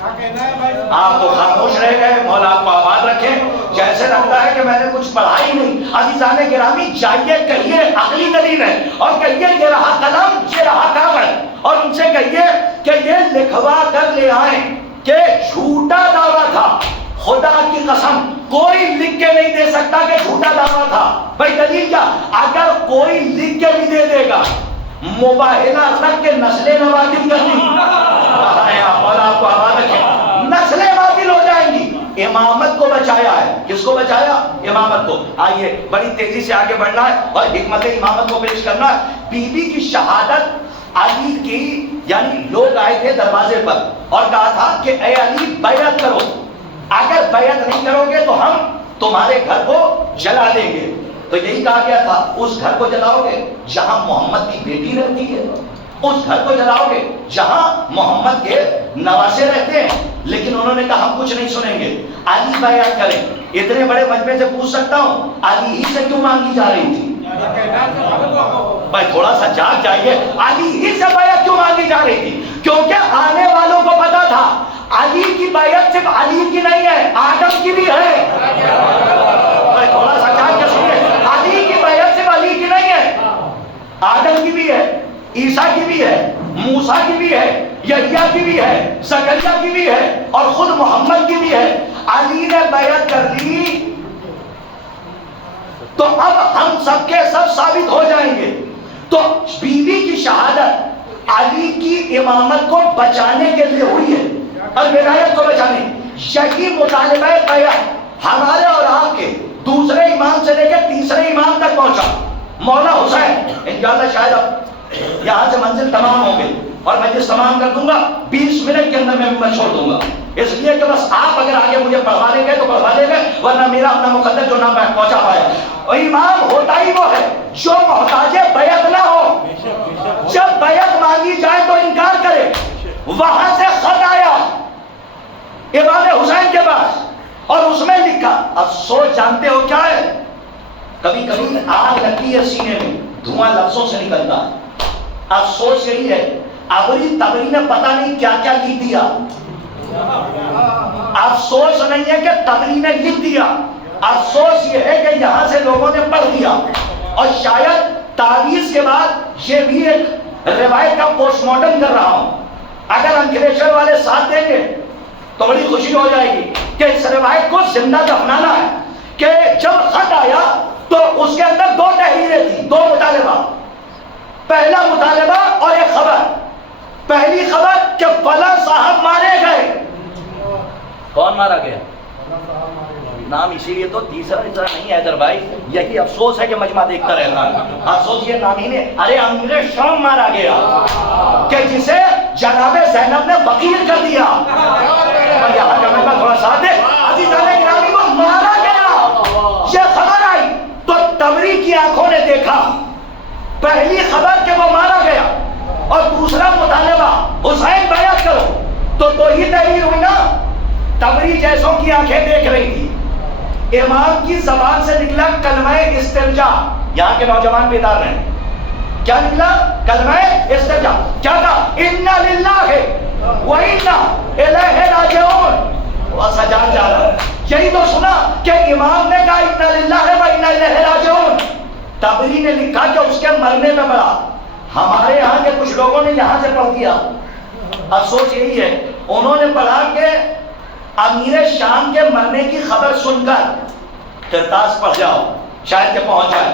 آپ تو خاموش رہ گئے، مولا آپ کو آباد رکھے، جیسے لگتا ہے کہ میں نے کچھ پڑھا ہی نہیں۔ عزیزان گرامی جائیے کہیے عقلی دلیل ہے، اور کہیے یہ رہا قلم، یہ رہا کاغذ، اور ان سے کہیے کہ یہ لکھوا کر لے آئیں کہ جھوٹا دعویٰ تھا۔ خدا کی قسم کوئی لکھ کے نہیں دے سکتا کہ جھوٹا دعویٰ تھا۔ بھائی دلیل کیا؟ اگر کوئی لکھ کے بھی دے دے گا مباہلہ تک کے نسلیں باطل کر دی، آپ کو آباد رکھے، نسلیں باطل ہو جائیں گی۔ امامت کو بچایا ہے، کس کو بچایا؟ امامت کو۔ آئیے بڑی تیزی سے آگے بڑھنا ہے اور حکمت امامت کو پیش کرنا ہے۔ بی بی کی شہادت علی کی، یعنی لوگ آئے تھے دروازے پر اور کہا تھا کہ اے علی بیعت کرو، اگر بیعت نہیں کرو گے تو ہم تمہارے گھر کو جلا دیں گے۔ تو یہی کہا گیا تھا اس گھر کو جلاؤ گے جہاں محمد کی بیٹی رہتی ہے، اس گھر کو جلاؤ گے جہاں محمد کے نواسے رہتے ہیں۔ لیکن انہوں نے کہا ہم کچھ نہیں سنیں گے، علی بیعت کریں۔ اتنے بڑے مجمع سے پوچھ سکتا ہوں علی ہی سے کیوں مانگی جا رہی تھی؟ بھائی تھوڑا سا جاگ جائیے، علی ہی سے بیعت کیوں مانگی جا رہی تھی؟ کیونکہ آنے والوں کو پتا تھا علی کی بیعت صرف علی کی نہیں ہے، آدم کی بھی ہے۔ تھوڑا سا جان کے سنیے، علی کی بیعت صرف علی کی نہیں ہے، آدم کی بھی ہے، عیسیٰ کی بھی ہے، موسیٰ کی بھی ہے، یحییٰ کی بھی ہے، زکریا کی بھی ہے، اور خود محمد کی بھی ہے۔ علی نے بیعت کر دی تو اب ہم سب کے سب ثابت ہو جائیں گے۔ تو بیوی کی شہادت علی کی امامت کو بچانے کے لیے ہوئی ہے، اور ولایت کو بچانے۔ یہی مطالبہ بیعت ہمارے اور آپ کے دوسرے امام سے لے کے تیسرے امام تک پہنچا۔ مولا حسین انشاءاللہ شاید اب یہاں سے منزل تمام ہوں گے اور میں جس تمام کر دوں گا 20 منٹ کے اندر میں چھوڑ دوں گا، اس لیے کہ بس آپ اگر آگے مجھے پڑھوا لیں گے تو پڑھوا لیں گے، ورنہ میرا اپنا مقدر جو نہ میں پہنچا پایا۔ اور امام ہوتا ہی وہ ہے جو محتاج بیعت نہ ہو، جب بیعت مانگی جائے تو انکار کرے۔ وہاں سے خط آیا امام حسین کے پاس اور اس میں لکھا، افسوس جانتے ہو کیا ہے؟ کبھی کبھی آگ لگتی ہے سینے میں، دھواں لفظوں سے نکلتا ہے۔ افسوس یہی ہے ابری تبری نے پتہ نہیں کیا کیا لکھ دیا۔ افسوس نہیں ہے کہ تبری نے لکھ دیا، افسوس یہ ہے کہ یہاں سے لوگوں نے پڑھ دیا، اور شاید تعویذ کے بعد یہ بھی ایک روایت کا پوسٹ مارٹم کر رہا ہوں۔ اگر انکریشر والے ساتھ دیں گے تو بڑی خوشی ہو جائے گی کہ اس روایت کو زندہ دفنانا ہے کہ جب خط آیا تو اس کے اندر 2 تحریریں تھیں، 2 مطالبہ۔ پہلا مطالبہ اور ایک خبر۔ پہلی خبر کہ فلاں صاحب مارے گئے۔ کون مارا گیا؟ نام اسی لیے تو تیسرا نہیں حیدر بھائی، یہی افسوس ہے کہ مجمع دیکھتا رہتا ہے۔ افسوس یہ نام ہی نے، ارے امیر شام مارا گیا کہ جسے جناب زینب نے فقیر کر دیا۔ یہاں کا میں تھوڑا ساتھ دے، عزیزان گرامی کو مارا گیا۔ یہ خبر آئی تو تبری کی آنکھوں نے دیکھا، پہلی خبر کہ وہ مارا گیا، اور دوسرا مطالبہ حسین بیعت کرو، تو 2 ہی تحریر ہوئی نا۔ تبری جیسوں کی آنکھیں دیکھ رہی تھی، امام کی زبان سے نکلا کلمہ استرجاع۔ یہاں کے نوجوان بیدار رہیں، کیا نکلا؟ کلمہ استرجاع۔ کیا کہا؟ انا للہ و انا الیہ راجعون۔ وہ سجاد جا رہا، یہی تو سنا کہ امام نے کہا انا للہ و انا الیہ راجعون۔ تبری نے لکھا کہ اس کے مرنے میں پڑا۔ ہمارے یہاں کے کچھ لوگوں نے یہاں سے پڑھ دیا۔ افسوس یہی ہے انہوں نے پڑھا کہ امیر شام کے مرنے کی خبر سن کر، کرتاس پڑھ جاؤ شاید کہ پہنچ جائے،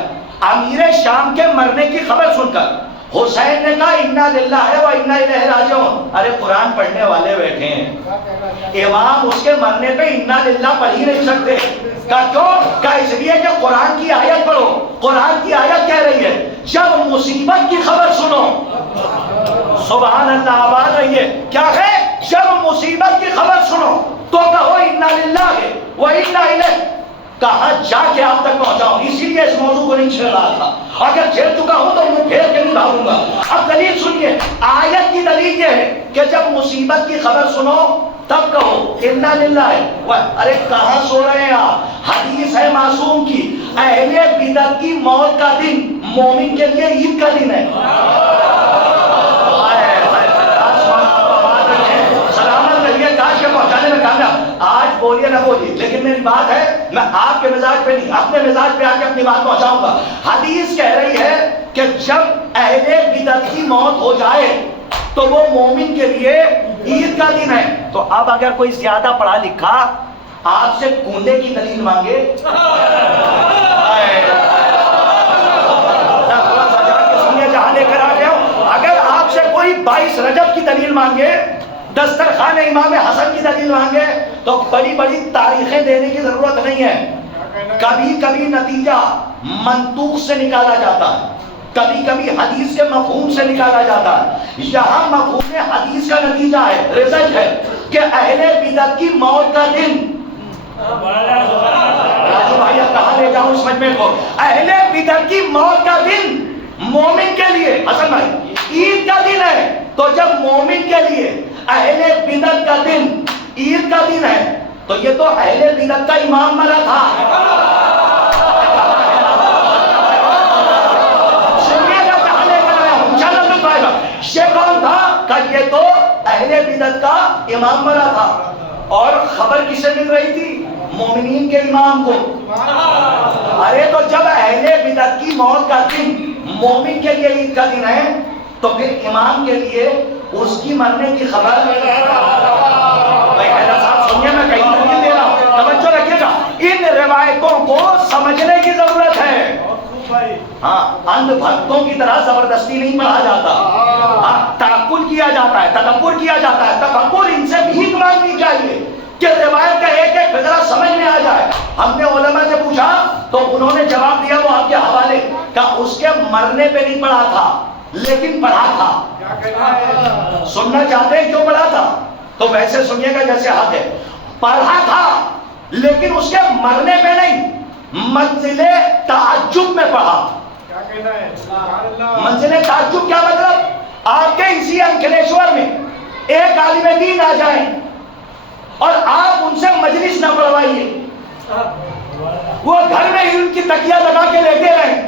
امیر شام کے مرنے کی خبر سن کر حسین نے کہا انا للہ و انا الیہ راجعون۔ ارے قرآن پڑھنے والے بیٹھے ہیں، امام اس کے مرنے پہ انا للہ پڑھ ہی نہیں سکتے۔ کہا کیوں؟ کہا اس لیے کہ قرآن کی آیت پڑھو۔ قرآن کی آیت کہہ رہی ہے جب مصیبت کی خبر سنو، سبحان اللہ، آباد رہیے، کیا ہے؟ جب مصیبت کی خبر سنو تو کہو انا للہ و انا الیہ۔ کہاں جا کے آپ تک پہنچاؤں، اسی لیے اس موضوع کو نہیں چھیڑ رہا تھا، اگر چھیڑ چکا ہوں تو منہ پھیر کے نہیں بھاگوں گا۔ اب دلیل سنیے، آیت کی دلیل یہ ہے کہ جب مصیبت کی خبر سنو تب کہو انا للہ ہے۔ ارے کہاں سو رہے ہیں آپ؟ حدیث ہے معصوم کی، اہل بدعت کی موت کا دن مومن کے لیے عید کا دن ہے۔ سلامت رہیے، کاش کے پہنچانے میں کامیاب۔ آج بولیے نہ بولیے، لیکن میری بات ہے میں آپ کے مزاج پہ نہیں، اپنے مزاج پہ آ کے اپنی بات پہنچاؤں گا۔ حدیث کہہ رہی ہے کہ جب اہل بدعت کی موت ہو جائے تو وہ مومن کے لیے عید کا دن ہے۔ تو اب اگر کوئی زیادہ پڑھا لکھا آپ سے کنڈے کی دلیل مانگے، جہاں لے کر آ گیا ہوں، اگر آپ سے کوئی 22 رجب کی دلیل مانگے، دسترخوان امام حسن کی دلیل مانگے، تو بڑی بڑی تاریخیں دینے کی ضرورت نہیں ہے۔ کبھی کبھی نتیجہ منطوق سے نکالا جاتا ہے، کبھی کبھی حدیث کے مفہوم سے نکالا جاتا ہے۔ یہاں مفہوم حدیث کا نتیجہ ہے، رزلٹ ہے کہ اہل بدعت کی موت کا دن، راجو بھائی اب کہاں لے جاؤں اس مجمع کو، اہل بدعت کی موت کا دن مومن کے لیے، حسن بھائی، عید کا دن ہے۔ تو جب مومن کے لیے اہل بدعت کا دن عید کا دن ہے تو یہ تو اہل بدعت کا امام مرا تھا۔ سنیے گا کہاں لے کر آیا ہوں، انشاءاللہ لطف آئے گا۔ یہ کون تھا؟ کہ یہ تو اہل بدعت کا امام بنا تھا، اور خبر کسے مل رہی تھی؟ مومنین کے امام کو۔ ارے تو جب اہل بدعت کی موت کا دن مومن کے لیے عید کا دن ہے، تو پھر امام کے لیے اس کی مرنے کی خبر؟ بھائی حیدر صاحب سنیے، میں کہیں نہیں دے رہا ہوں، توجہ رکھیے گا، ان روایتوں کو سمجھنے کی ضرورت ہے۔ ہاں، اندھ بھکتوں کی طرح زبردستی نہیں پڑھا جاتا، ہاں تعقل کیا جاتا ہے، تدبر کیا جاتا ہے، تفکر، ان سے بھیک مانگنی چاہیے کہ روایت کا ایک ایک فقرہ سمجھ میں آ جائے۔ ہم نے علماء سے پوچھا تو انہوں نے جواب دیا، وہ آپ کے حوالے کا، اس کے مرنے پہ نہیں پڑھا تھا لیکن پڑھا تھا۔ سننا چاہتے ہیں کیوں پڑھا تھا؟ تو ویسے سنیے گا جیسے حق ہے، پڑھا تھا لیکن اس کے مرنے پہ نہیں، منزل تعجب میں پڑھا۔ منزل تعجب کیا مطلب؟ آپ کے اسی انکلیشور میں ایک عالم دین آ جائیں اور آپ ان سے مجلس نہ پڑھوائیے، وہ گھر میں ہی ان کی تکیہ لگا کے لیتے رہیں،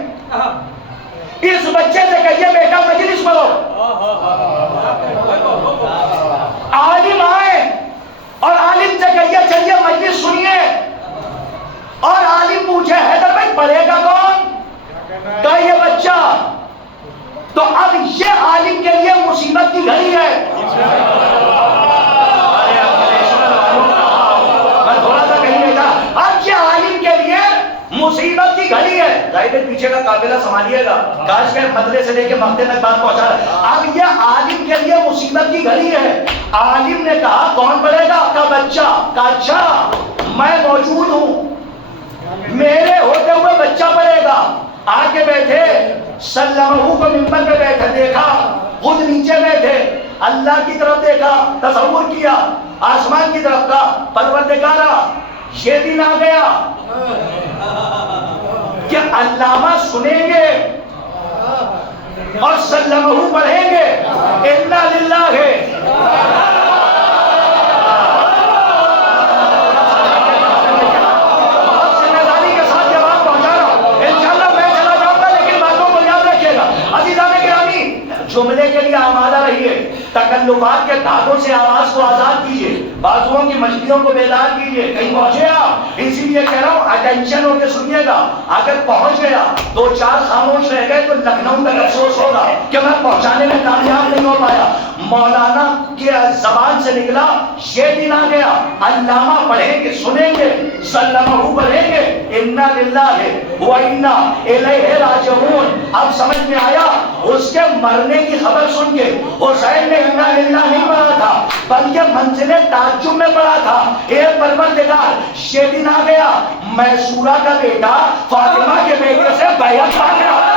اس بچے سے کہیے بیٹا مجلس پڑھو، عالم آئے اور عالم سے کہیے چلیے مجلس سنیے، اور عالم پوچھے حیدر بھائی پڑھے گا کون؟ کہا یہ بچہ، تو اب یہ عالم کے لیے مصیبت کی گھڑی ہے۔ میں تھوڑا سا کہیے گا، اب یہ عالم کے لیے مصیبت کی گھڑی ہے۔ ظاہر پیچھے کا قافلہ سنبھالیے گا، کاش کے مدلے سے لے کے مقتے تک بات پہنچا رہا ہے۔ اب یہ عالم کے لیے مصیبت کی گھڑی ہے۔ عالم نے کہا کون پڑھے گا؟ کا بچہ۔ کہا اچھا میں موجود ہوں، میرے ہوتے ہوئے بچہ پڑھے گا۔ آگے بیٹھے، سلمہ کو ممبر پہ بیٹھے، دیکھا خود نیچے بیٹھے، اللہ کی طرف دیکھا، تصور کیا آسمان کی طرف کا، پروردگارا یہ دن آ گیا کہ علامہ سنیں گے اور سلمہ پڑھیں گے، انا للہ ہے۔ جملے کے لیے آمادہ رہیے، تکلفات کے دھاگوں سے آواز کو آزاد کیجیے، بازوؤں کی مچھلیوں کو بیدار کیجیے۔ کہیں پہنچے آپ؟ اسی لیے کہہ رہا ہوں اٹینشن ہو کے سنیے گا۔ اگر پہنچ گیا، دو چار خاموش رہ گئے تو لکھنؤ تک افسوس ہوگا کہ میں پہنچانے میں کامیاب نہیں ہو پایا۔ مولانا کی زبان سے نکلا یہ دن آ گیا، علامہ پڑھیں گے، سنیں گے، سلمہ پڑھیں گے، انا للہ و انا الیہ راجعون۔ اب سمجھ میں آیا؟ اس کے مرنے کی خبر سن کے حسین نے انا للہ نہیں پڑھا تھا بلکہ منزل تعجب میں پڑھا تھا، اے پروردگار یہ دن آ گیا، میسورہ کا بیٹا فاطمہ کے بیٹے سے بیعت مانگ رہا۔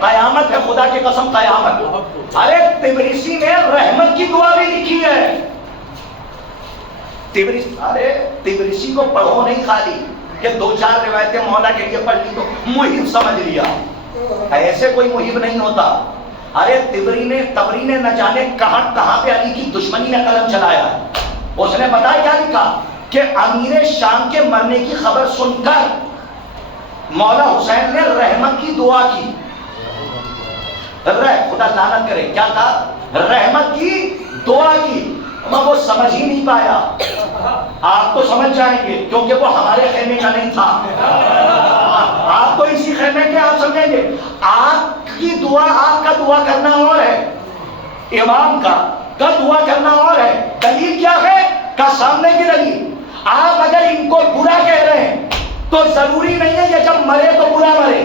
قیامت ہے، خدا کی قسم قیامت۔ ارے تبریسی نے رحمت کی دعا بھی لکھی ہے۔ ارے تبریسی کو پڑھو نہیں خالی کہ دو چار روایتیں مولا کے لیے پڑھ لی تو محب سمجھ لیا، ایسے کوئی محب نہیں ہوتا۔ ارے تبری نے نہ جانے کہاں کہاں پہ علی کی دشمنی نے قلم چلایا۔ اس نے بتایا کیا لکھا کہ امیر شام کے مرنے کی خبر سن کر مولا حسین نے رحمت کی دعا کی۔ خدا لعنت کرے، کیا تھا؟ رحمت کی دعا کی۔ مگر وہ سمجھ ہی نہیں پایا۔ آپ تو سمجھ جائیں گے کیونکہ وہ ہمارے خیمے کا نہیں تھا، آپ تو اسی خیمے کے، آپ سمجھیں گے۔ آپ کی دعا، آپ کا دعا کرنا اور ہے، امام کا دعا کرنا اور ہے۔ دلیل کیا ہے؟ کا سامنے کی دلیل، آپ اگر ان کو برا کہہ رہے ہیں تو ضروری نہیں ہے کہ جب مرے تو برا مرے،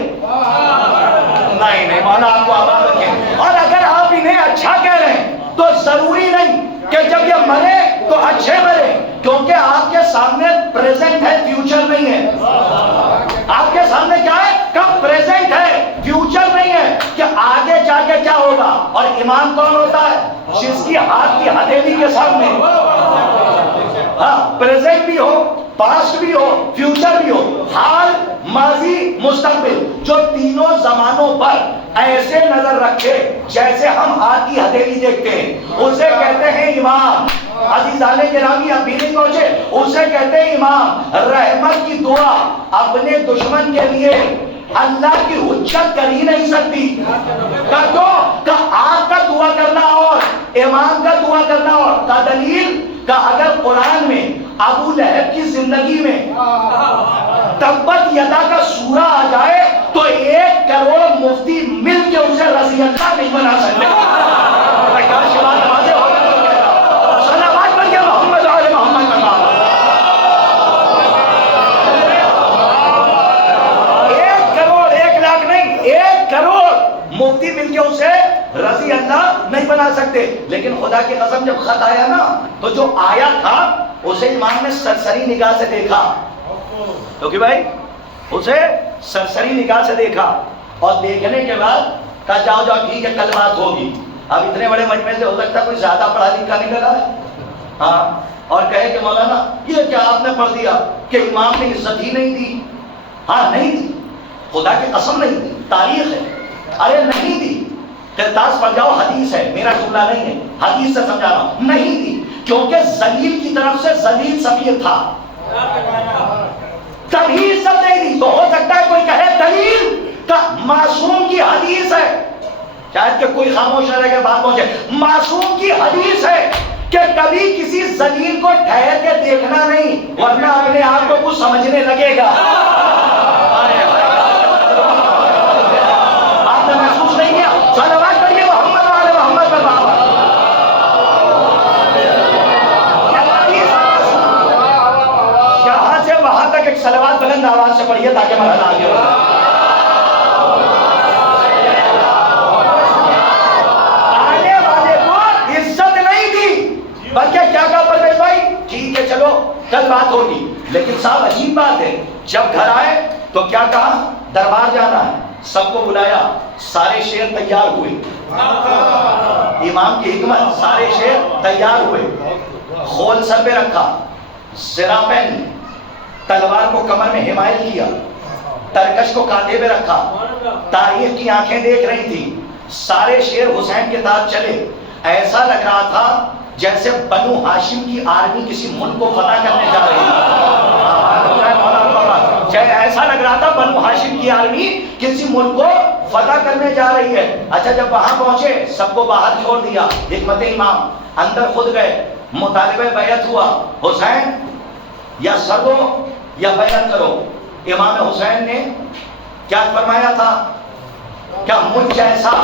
نہیں مولا آپ کو آباد رکھے۔ اور اگر آپ انہیں اچھا کہہ رہے ہیں تو ضروری نہیں کہ جب یہ مرے تو اچھے مرے، کیونکہ آپ کے سامنے پریزنٹ ہے، فیوچر نہیں ہے۔ آپ کے سامنے کیا ہے؟ کب پریزنٹ ہے، فیوچر نہیں ہے کہ آگے جا کے کیا ہوگا۔ اور امام کون ہوتا ہے؟ جس کی ہاتھ کی ہتھیلی کے سامنے ہاں پریزنٹ بھی ہو، پاسٹ بھی ہو، فیوچر بھی ہو، حال، ماضی، مستقبل، جو تینوں زمانوں پر ایسے نظر رکھے جیسے ہم ہاتھ کی ہتھیلی دیکھتے ہیں، اسے کہتے ہیں امام۔ عزیزان گرامی اب بھی نہیں پہنچے، اسے کہتے ہیں امام۔ رحمت کی دعا اپنے دشمن کے لیے اللہ کی حجت کر ہی نہیں سکتی۔ کہ آپ کا دعا کرنا اور امام کا دعا کرنا اور کا دلیل کہ اگر قرآن میں ابو لہب کی زندگی میں تبت یدا کا سورہ آ جائے تو 1 کروڑ مفتی مل کے اسے رضی اللہ نہیں بنا سکتے۔ صلوات پڑھیے محمد آل محمد۔ 1 کروڑ 1 لاکھ نہیں، 1 کروڑ مفتی مل کے اسے رضی اللہ نہیں بنا سکتے۔ لیکن خدا کی قسم جب خط آیا نا تو جو آیا تھا اسے امام نے سرسری نگاہ سے دیکھا، کیونکہ بھائی اسے سرسری نگاہ سے دیکھا اور دیکھنے کے بعد کہا جاؤ جاؤ ٹھیک ہے کل بات ہوگی۔ اب اتنے بڑے مجمع سے ہو سکتا ہے کوئی زیادہ پڑھا لکھا نکلا ہے ہاں، اور کہے کہ مولانا یہ کیا آپ نے پڑھ دیا کہ امام نے عزت ہی نہیں دی۔ ہاں نہیں دی، خدا کی قسم نہیں دی، تاریخ ہے۔ ارے نہیں دی، قرطاس پڑھ جاؤ، حدیث ہے، میرا جملہ نہیں ہے، حدیث سے سمجھا رہا ہوں، نہیں دی، کیونکہ ذلیل کی طرف سے ذلیل سفیر تھا، تبھی عزت نہیں دی۔ تو ہو سکتا ہے کوئی کہے دلیل کا معصوم کی حدیث ہے، شاید کہ کوئی خاموش نہ رہ کے بات پہنچے، معصوم کی حدیث ہے کہ کبھی کسی ذلیل کو ٹھہر کے دیکھنا نہیں ورنہ اپنے آپ کو کچھ سمجھنے لگے گا۔ آپ نے محسوس نہیں کیا؟ صلوات پڑھیے محمد والے محمد پر بابا۔ یہاں سے وہاں تک ایک صلوات بلند آواز سے پڑھیے تاکہ مرحلہ آگے ہو۔ آنے والے کو عزت نہیں دی، بلکہ کیا کہا پرویز بھائی ٹھیک ہے چلو کل بات ہوگی، لیکن صاحب عجیب بات ہے جب گھر آئے تو کیا کہا دربار جانا ہے، سب کو بلایا، سارے شعر تیار ہوئے، امام کی حکمت، سارے شعر تیار ہوئے، خول سر پہ رکھا، زرہ پہن، تلوار کو کمر میں حمایل کیا، ترکش کو کاندھے پہ رکھا، تاریخ کی آنکھیں دیکھ رہی تھی، سارے شعر حسین کے ساتھ چلے۔ ایسا لگ رہا تھا جیسے بنو ہاشم کی آرمی کسی ملک کو فتح کرنے جا رہی ہے، ایسا لگ رہا تھا بنو ہاشم کی آرمی کسی ملک کو فتح کرنے جا رہی ہے۔ اچھا جب وہاں پہنچے سب کو باہر چھوڑ دیا، حکمت امام اندر خود گئے، مطالبہ بیعت ہوا، حسین یا سر دو یا بیعت کرو۔ امام حسین نے کیا فرمایا تھا؟ کیا مجھ جیسا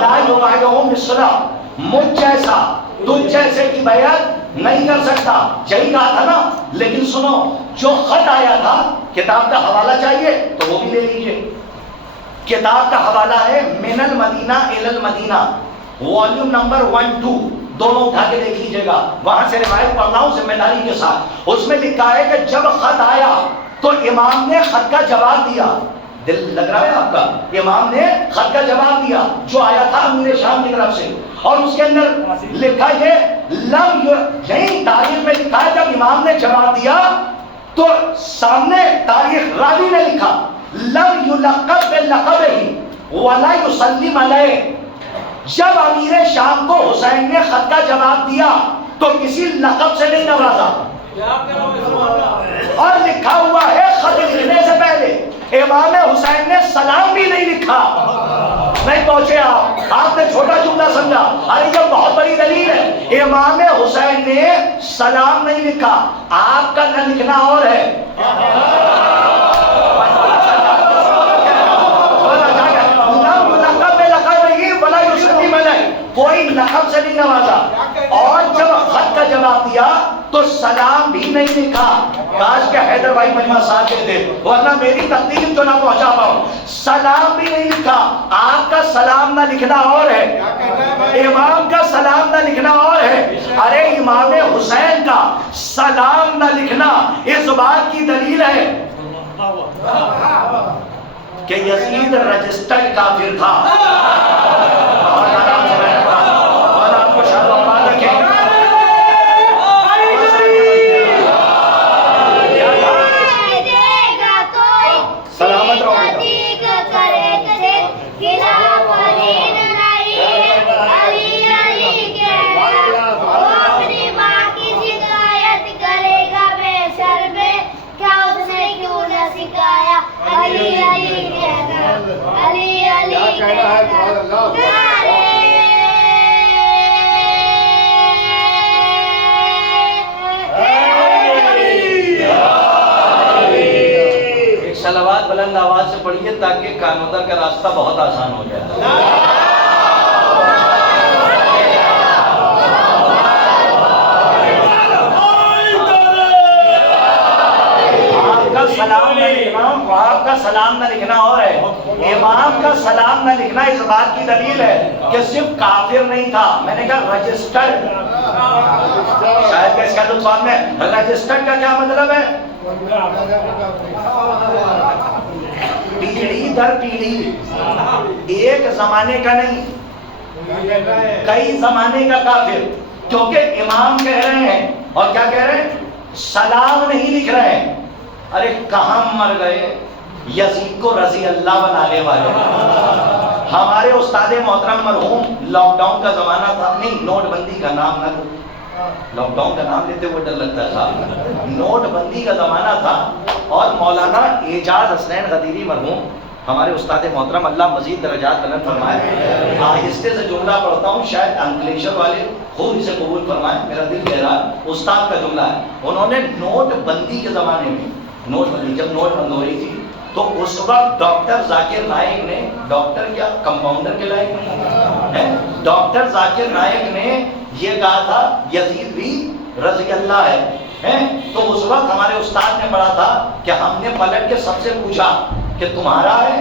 لا یبایعہ مثلا، مجھ جیسا تجھ جیسے کی بیعت نہیں کر سکتا، یہی کہا تھا نا۔ لیکن سنو جو خط آیا تھا، کتاب کا حوالہ چاہیے تو وہ بھی لے لیجئے، کتاب کا حوالہ ہے من المدینہ الی المدینہ، والیوم نمبر 1-2 دونوں اٹھا کے دیکھ لیجئے گا، وہاں سے روایت پڑھ رہا ہوں ذمہ داری کے ساتھ۔ اس میں لکھا ہے کہ جب خط آیا تو امام نے خط کا جواب دیا، دل لگ رہا ہے آپ کا، امام نے خط کا جواب دیا جو آیا تھا امیر شام کی طرف سے، اور اس کے اندر لکھا یہ یہی تاریخ میں لکھا ہے جب امام نے جواب دیا تو سامنے تاریخ راوی نے لکھا لم یلقب باللقبہ ولا یسلم علیہ، جب امیر شام کو حسین نے خط کا جواب دیا تو کسی لقب سے نہیں نوازا، اور لکھا ہوا ہے خط لکھنے سے پہلے امام حسین نے سلام بھی نہیں لکھا۔ نہیں پہنچے آپ نے چھوٹا جملہ سمجھا، ارے یہ بہت بڑی دلیل ہے۔ امام حسین نے سلام نہیں لکھا، آپ کا نہ لکھنا اور ہے، کوئی لقب سے نہیں نوازا، اور جب خط کا جواب دیا تو سلام بھی نہیں لکھا۔ کاش کہ حیدر بھائی مجمع ساتھ تھے ورنہ میری تقدیم تو نہ پہنچا پاؤں۔ سلام بھی نہیں لکھا، آپ کا سلام نہ لکھنا اور ہے، امام کا سلام نہ لکھنا اور ہے۔ ارے امام حسین کا سلام نہ لکھنا اس بات کی دلیل ہے کہ یزید رجسٹرڈ کافر تھا۔ اندر کا راستہ بہت آسان ہو جائے. سلام نہ لکھنا، آپ کا سلام نہ لکھنا اور ہے امام کا سلام نہ لکھنا اس بات کی دلیل ہے کہ صرف کافر نہیں تھا. میں نے کہا رجسٹرڈ، شاید کہ اس کا لطف میں رجسٹرڈ کا کیا مطلب ہے؟ پیڑھی در پیڑھی، ایک زمانے کا نہیں، کئی زمانے کا کافر. کیونکہ امام کہہ رہے ہیں اور کیا کہہ رہے ہیں؟ سلام نہیں لکھ رہے ہیں. ارے کہاں مر گئے یزید کو رضی اللہ بنانے والے. ہمارے استاد محترم مرحوم، لاک ڈاؤن کا زمانہ تھا، نہیں نوٹ بندی کا نام نہ لو، لاک ڈاؤن کا نام لیتے ہوئے ڈر لگتا تھا. نوٹ بندی کا زمانہ تھا اور مولانا اعجاز حسنین غدیری مرحوم ہمارے استاد محترم، اللہ مزید درجات بلند فرمائے. آہستہ سے جملہ پڑھتا ہوں، شاید انکلیشر والے خوب اسے قبول فرمائے، میرا دل کہہ رہا ہے استاد کا جملہ ہے. انہوں نے نوٹ بندی کے زمانے میں، نوٹ بندی جب نوٹ بند ہو رہی تھی تو اس وقت ڈاکٹر ذاکر نائک نے، ڈاکٹر کیا کمپاؤنڈر کے لائق نہیں، ڈاکٹر ذاکر نائک نے یہ کہا تھا یزید بھی رضی اللہ ہے. تو اس وقت ہمارے استاد نے پڑھا تھا کہ ہم نے پلٹ کے سب سے پوچھا کہ تمہارا ہے؟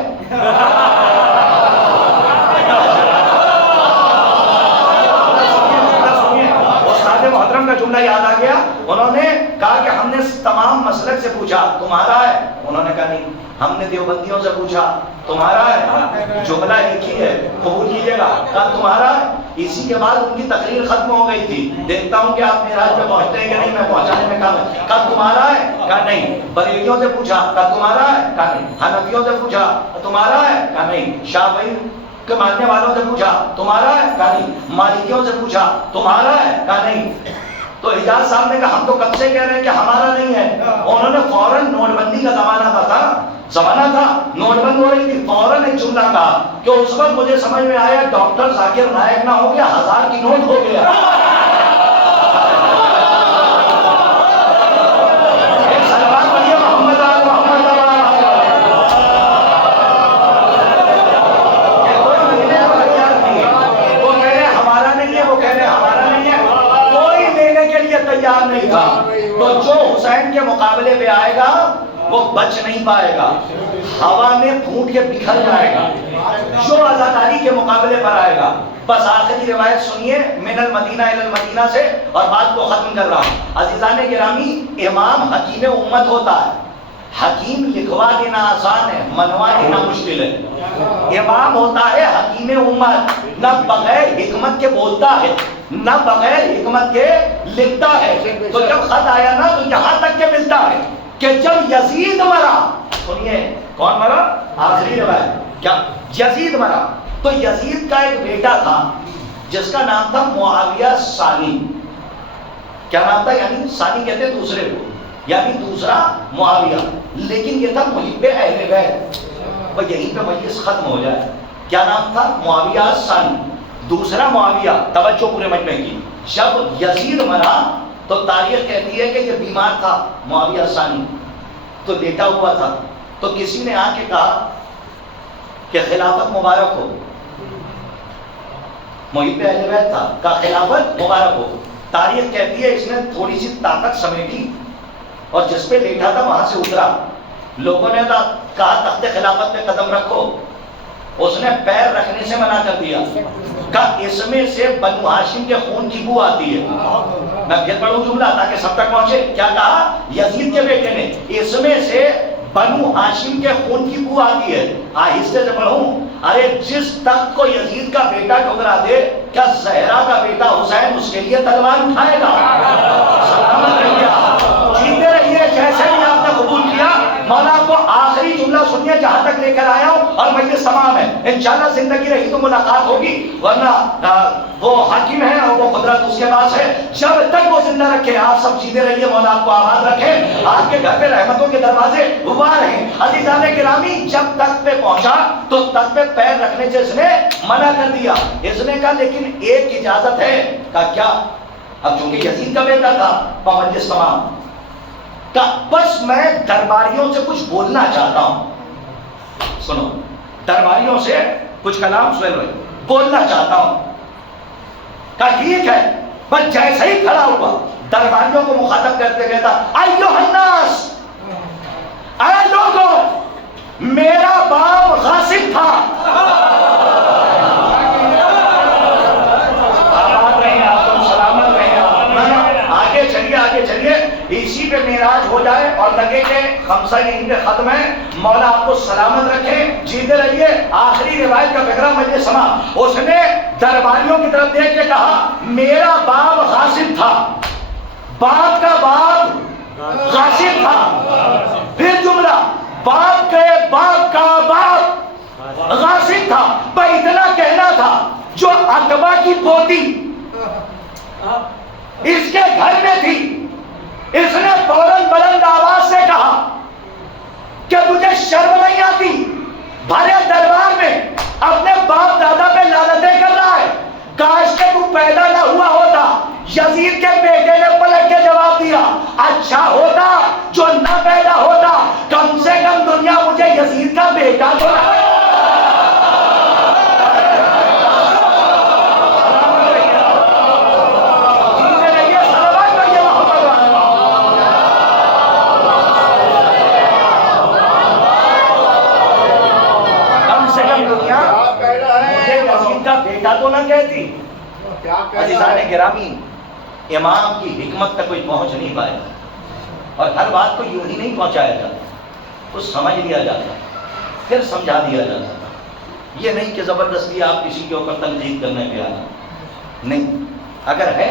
استاد محترم کا جملہ یاد آ گیا. انہوں نے کہا کہ ہم نے تمام مسلک سے پوچھا تمہارا ہے؟ انہوں نے کہا نہیں. ہم نے دیوبندیوں سے پوچھا تمہارا ہے؟ جملہ ایک ہی ہے، قبول کیجیے گا. کہا تمہارا ہے. اسی کے بعد ان کی تقریر ختم ہو گئی تھی. دیکھتا ہوں کہ آپ معراج پہ پہنچتے ہیں کہ نہیں، میں پہنچانے میں کام ہے. کہا تمہارا ہے؟ کہا نہیں. بریلیوں سے پوچھا، کہا تمہارا ہے؟ کہا نہیں. حنفیوں سے پوچھا تمہارا ہے؟ کہا نہیں. شافعی کے ماننے والوں سے پوچھا تمہارا ہے؟ کہا نہیں. مالکیوں سے پوچھا تمہارا ہے؟ کہا نہیں. تو اعجاز صاحب نے کہا ہم تو کب سے کہہ رہے ہیں کہ ہمارا نہیں ہے. انہوں نے فوراً، نوٹ بندی کا زمانہ تھا، نوٹ بند ہو رہی تھی، فوراً ایک جملہ کہا کہ اس وقت مجھے سمجھ میں آیا ڈاکٹر ذاکر نائک نہ ہو گیا، 1000 کی نوٹ ہو گیا. ایک سلوات پڑھیے محمد آل محمد. وہ کہہ رہے ہمارا نہیں ہے، وہ کہہ رہے ہمارا نہیں ہے. کوئی لینے کے لیے تیار نہیں تھا. تو جو حسین کے مقابلے پہ آئے گا وہ بچ نہیں پائے گا، ہوا میں پھوٹ کے بکھر جائے گا. جو عزاداری کے مقابلے پر آئے گا. بس آخری روایت سنیے من المدینہ الی المدینہ سے اور بات کو ختم کر رہا ہوں. عزیزان گرامی، امام حکیم امت ہوتا ہے. حکیم لکھوا دینا آسان ہے، منوا دینا مشکل ہے. امام ہوتا ہے حکیم امت، نہ بغیر حکمت کے بولتا ہے، نہ بغیر حکمت کے لکھتا ہے. تو جب خط آیا نا تو یہاں تک کے ملتا ہے کہ جب یزید مرا، سنیے کون مرا؟ آخری روایت کیا یزید مرا. تو یزید کا ایک بیٹا تھا جس کا نام تھا معاویہ ثانی. کیا نام تھا؟ یعنی ثانی کہتے ہیں دوسرے کو، یعنی دوسرا معاویہ. لیکن یہ تھا محب اہل بیت. اور یہیں پہ مجلس ختم ہو جائے. کیا نام تھا؟ معاویہ ثانی. دوسرا معاویہ، توجہ پورے مجمع کی. جب یزید مرا تو تاریخ کہتی ہے کہ یہ بیمار تھا معاویہ ثانی، تو لیٹا ہوا تھا. تو کسی نے آ کے کہا کہ خلافت مبارک ہو. محب اہل بیت تھا، کہا خلافت مبارک ہو. تاریخ کہتی ہے اس نے تھوڑی سی طاقت سمیٹی اور جس پہ لیٹا تھا وہاں سے اترا. لوگوں نے کہا تخت خلافت پہ قدم رکھو. اس نے پیر رکھنے سے منع کر دیا. کہا اس میں سے بنو ہاشم کے خون کی بو آتی ہے. میں پھر پڑھوں جملہ تاکہ سب تک پہنچے. کیا کہا؟ یزید کے بیٹے نے اس میں سے بنو ہاشم کے خون کی بو آتی ہے. آہستہ سے پڑھوں. ارے جس تخت کو یزید کا بیٹا ٹھکرا دے، کیا زہرا کا بیٹا حسین اس کے لیے تلوار اٹھائے گا؟ سلامت رہیے، جیتے رہیے جیسے بھی آپ نے قبول کیا. مولا کو آخری جملہ سنیے جہاں تک لے کر آیا ہوں اور مجلس تمام ہے. انشاءاللہ زندگی رہی تو ملاقات ہوگی، ورنہ وہ حاکم ہے اور وہ قدرت اس کے پاس ہے. جب تک وہ زندہ رکھے آپ سب جیتے رہیے، مولا آپ کو آباد رکھے، آپ کے گھر پہ رحمتوں کے دروازے وار ہیں. عزیزان گرامی، جب تخت پہ پہنچا تو تخت پہ پیر رکھنے سے اس نے منع کر دیا. اس نے کہا لیکن ایک اجازت ہے. کہا کیا؟ اب چونکہ یزید کا بیٹا تھا، مجلس تمام. کہا بس میں درباریوں سے کچھ بولنا چاہتا ہوں. سنو، درباریوں سے کچھ کلام سہیل بھائی بولنا چاہتا ہوں. کہا ٹھیک ہے. بس جیسے ہی کھڑا ہوا درباریوں کو مخاطب کرتے کہتا ایھا الناس، اے لوگوں، میرا باپ غاصب تھا. آباد رہیں آپ، تم سلامت رہیں آپ. آگے چلیے آگے چلیے. اسی پہ معراج ہو جائے اور لگے کہ خمسہ دین کے ختم ہے. مولا آپ کو سلامت رکھے، جیتے رہیے. آخری روایت کا فقرہ مجھے سنا. اس نے درباریوں کی طرف دیکھ کے کہا میرا باپ غاصب تھا. باپ کا باپ غاصب تھا. پھر جملہ باپ کے باپ کا باپ غاصب تھا. بھائی اتنا کہنا تھا جو عقبہ کی پوتی اس کے گھر میں تھی، اس نے فوراً بلند آواز سے کہا کہ تجھے شرم نہیں آتی؟ بھرے دربار میں اپنے باپ دادا پہ لعنتیں کر رہا ہے. کاش کہ تو پیدا نہ ہوا ہوتا. یزید کے بیٹے نے پلٹ کے جواب دیا اچھا ہوتا جو نہ پیدا ہوتا، کم سے کم دنیا مجھے یزید کا بیٹا تو نہ. بیٹا تو نہ کہتی. عزیزان گرامی، امام کی حکمت تک کوئی پہنچ نہیں پائے اور ہر بات کو یوں ہی نہیں پہنچایا جاتا. کچھ سمجھ لیا جاتا پھر سمجھا دیا جاتا. یہ نہیں کہ زبردستی آپ کسی کے اوپر تنقید کرنے پہ آنا نہیں. اگر ہے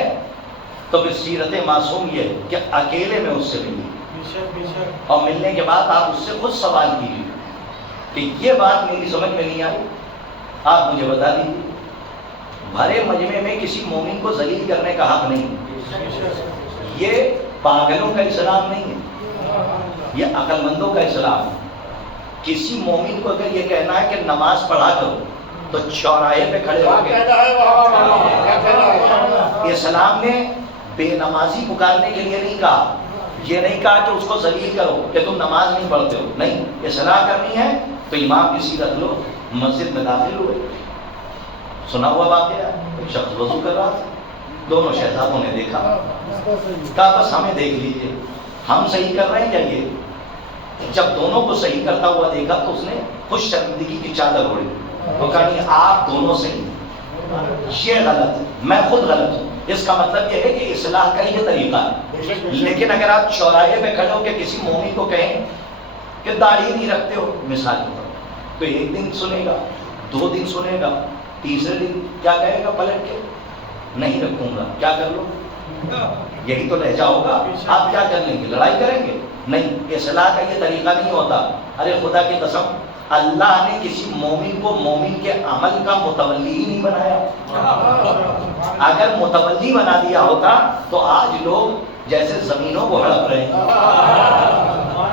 تو پھر سیرت معصوم یہ ہے کہ اکیلے میں اس سے ملیے اور ملنے کے بعد آپ اس سے خود سوال کیجیے کہ یہ بات میری سمجھ میں نہیں آئی، آپ مجھے بتا دیجیے. بھرے مجمع میں کسی مومن کو ذلیل کرنے کا حق نہیں. یہ پاگلوں کا اسلام نہیں ہے، یہ عقل مندوں کا اسلام ہے. کسی مومن کو اگر یہ کہنا ہے کہ نماز پڑھا کرو تو چوراہے پہ کھڑے ہو کے. اسلام نے بے نمازی پکارنے کے لیے نہیں کہا. یہ نہیں کہا کہ اس کو ذلیل کرو کہ تم نماز نہیں پڑھتے ہو. نہیں، اصلاح کرنی ہے تو امام کی سیرت لو. مسجد میں داخل ہوئے، سنا ہوا واقعہ، ایک شخص وضو کر رہا تھا. دونوں شہزادوں نے دیکھا، کہا بس ہمیں دیکھ لیجیے ہم صحیح کر رہے ہیں کیا. یہ جب دونوں کو صحیح کرتا ہوا دیکھا تو اس نے خوش شرمندگی کی چادر اوڑھی. وہ کہا نہیں آپ دونوں صحیح، یہ غلط، میں خود غلط ہوں. اس کا مطلب یہ ہے کہ اصلاح کا یہ طریقہ ہے. لیکن اگر آپ چوراہے پہ کھڑے ہو کے کسی مومن کو کہیں کہ داڑھی نہیں رکھتے ہو مثال کے طور، تو ایک دن سنے گا، 2 دن سنے گا، تیسرے دن کیا کہے گا پلٹ کے نہیں رکھوں گا. کیا کر لو؟ یہی تو لہجہ ہوگا. آپ کیا کر لیں گے؟ لڑائی کریں گے؟ نہیں، اصلاح کا یہ طریقہ نہیں ہوتا. ارے خدا کی قسم، اللہ نے کسی مومن کو مومن کے عمل کا متولی ہی نہیں بنایا. اگر متولی بنا دیا ہوتا تو آج لوگ جیسے زمینوں کو ہڑپ رہے ہیں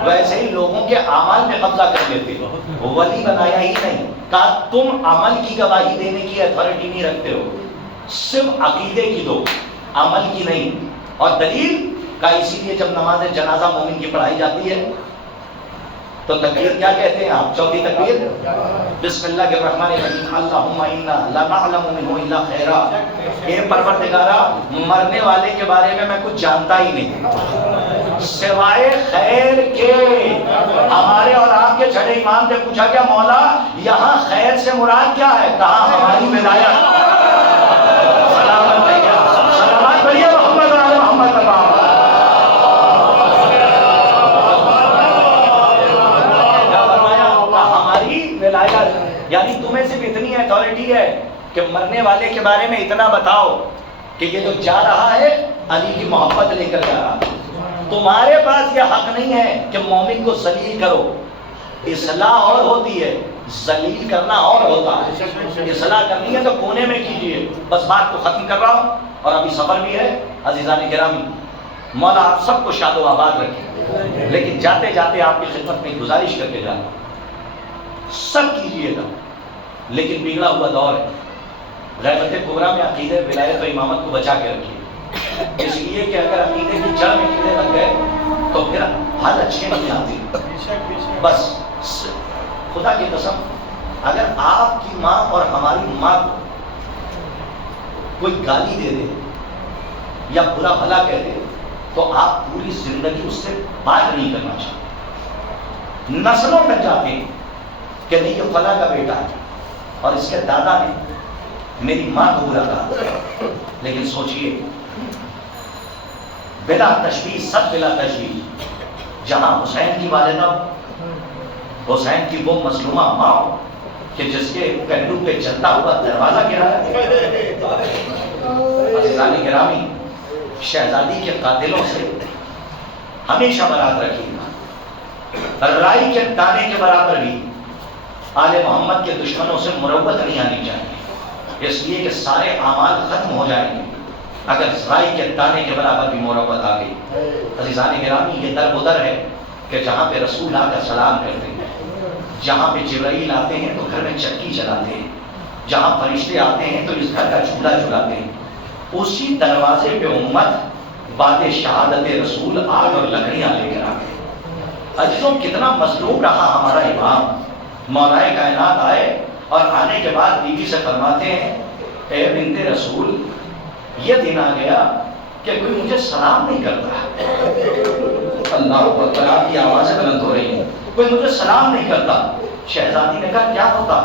ویسے ہی لوگوں کے اعمال میں قبضہ کر لیتے. ولی بنایا ہی نہیں. کہا تم عمل کی گواہی دینے کی اتھارٹی نہیں رکھتے ہو، صرف عقیدے کی دو، عمل کی نہیں. اور دلیل کا اسی لیے جب نماز جنازہ مومن کی پڑھائی جاتی ہے تو تکبیر کیا کہتے ہیں آپ؟ چوتھی تکبیر بسم اللہ الرحمن الرحیم اللہم انا لا نعلم منہ الا خیرا. اے پروردگارا، مرنے والے کے بارے میں میں کچھ جانتا ہی نہیں سوائے خیر کے. ہمارے اور آپ کے چھڑے امام سے پوچھا گیا مولا یہاں خیر سے مراد کیا ہے؟ کہا ہماری ولایت. سلامات پڑھیے محمد و آل محمد. یعنی تمہیں صرف اتنی اتھارٹی ہے کہ مرنے والے کے بارے میں اتنا بتاؤ کہ یہ جو جا رہا ہے علی کی محبت لے کر جا رہا. تمہارے پاس یہ حق نہیں ہے کہ مومن کو ذلیل کرو. اصلاح اور ہوتی ہے، ذلیل کرنا اور ہوتا ہے. اصلاح کرنی ہے تو کونے میں کیجیے. بس بات کو ختم کر رہا ہوں اور ابھی سفر بھی ہے. عزیزان گرامی، مولا آپ سب کو شاد و آباد رکھے. لیکن جاتے جاتے آپ کی خدمت میں گزارش کر کے جانا، سب کیجیے گا لیکن بگڑا ہوا دور ہے. غیبت کبریٰ میں عقیدے ولایت و امامت کو بچا کے رکھیے، اس لیے کہ اگر عقیدے کی جڑ میں کیڑے لگ گئے تو پھر حال اچھے نہیں آتے. بس خدا کی قسم اگر آپ کی ماں اور ہماری ماں کو کوئی گالی دے دے یا برا بھلا کہہ دے تو آپ پوری زندگی اس سے بات نہیں کرنا چاہتے، نسلوں تک جاتے ہیں کہ نہیں یہ فلاں کا بیٹا ہے اور اس کے دادا نے میری ماں کو برا کہا۔ لیکن سوچئے بلا تشبیہ، سب بلا تشبیہ، جہاں حسین کی والدہ، حسین کی وہ مظلومہ ماں کہ جس کے پہلو پہ چلتا ہوا دروازہ گرایا، عزیزان گرامی، شہزادی کے قاتلوں سے ہمیشہ برات رکھیے گا، رائی کے دانے کے برابر بھی آل محمد کے دشمنوں سے مروت نہیں آنی چاہیے، اس لیے کہ سارے اعمال ختم ہو جائیں گے اگر رائی کے دانے کے برابر بھی مروت آ گئی۔ عزیزان گرامی، یہ در بدر ہے کہ جہاں پہ رسول آ کر سلام کرتے ہیں، جہاں پہ جبرائیل آتے ہیں تو گھر میں چکی چلاتے ہیں، جہاں فرشتے آتے ہیں تو اس گھر کا چولہا چلاتے ہیں، اسی دروازے پہ امت بعد شہادت رسول آگ اور لکڑیاں لے کر آ گئے۔ عزیزوں، کتنا مظلوم رہا ہمارا امام، مولائے کائنات آئے اور آنے کے بعد بیوی سے فرماتے ہیں اے بنت رسول، یہ دن آ گیا کہ کوئی مجھے سلام نہیں کرتا۔ اللہ اکبر، آپ کی آوازیں بلند ہو رہی ہیں، کوئی مجھے سلام نہیں کرتا۔ شہزادی نے کہا کیا ہوتا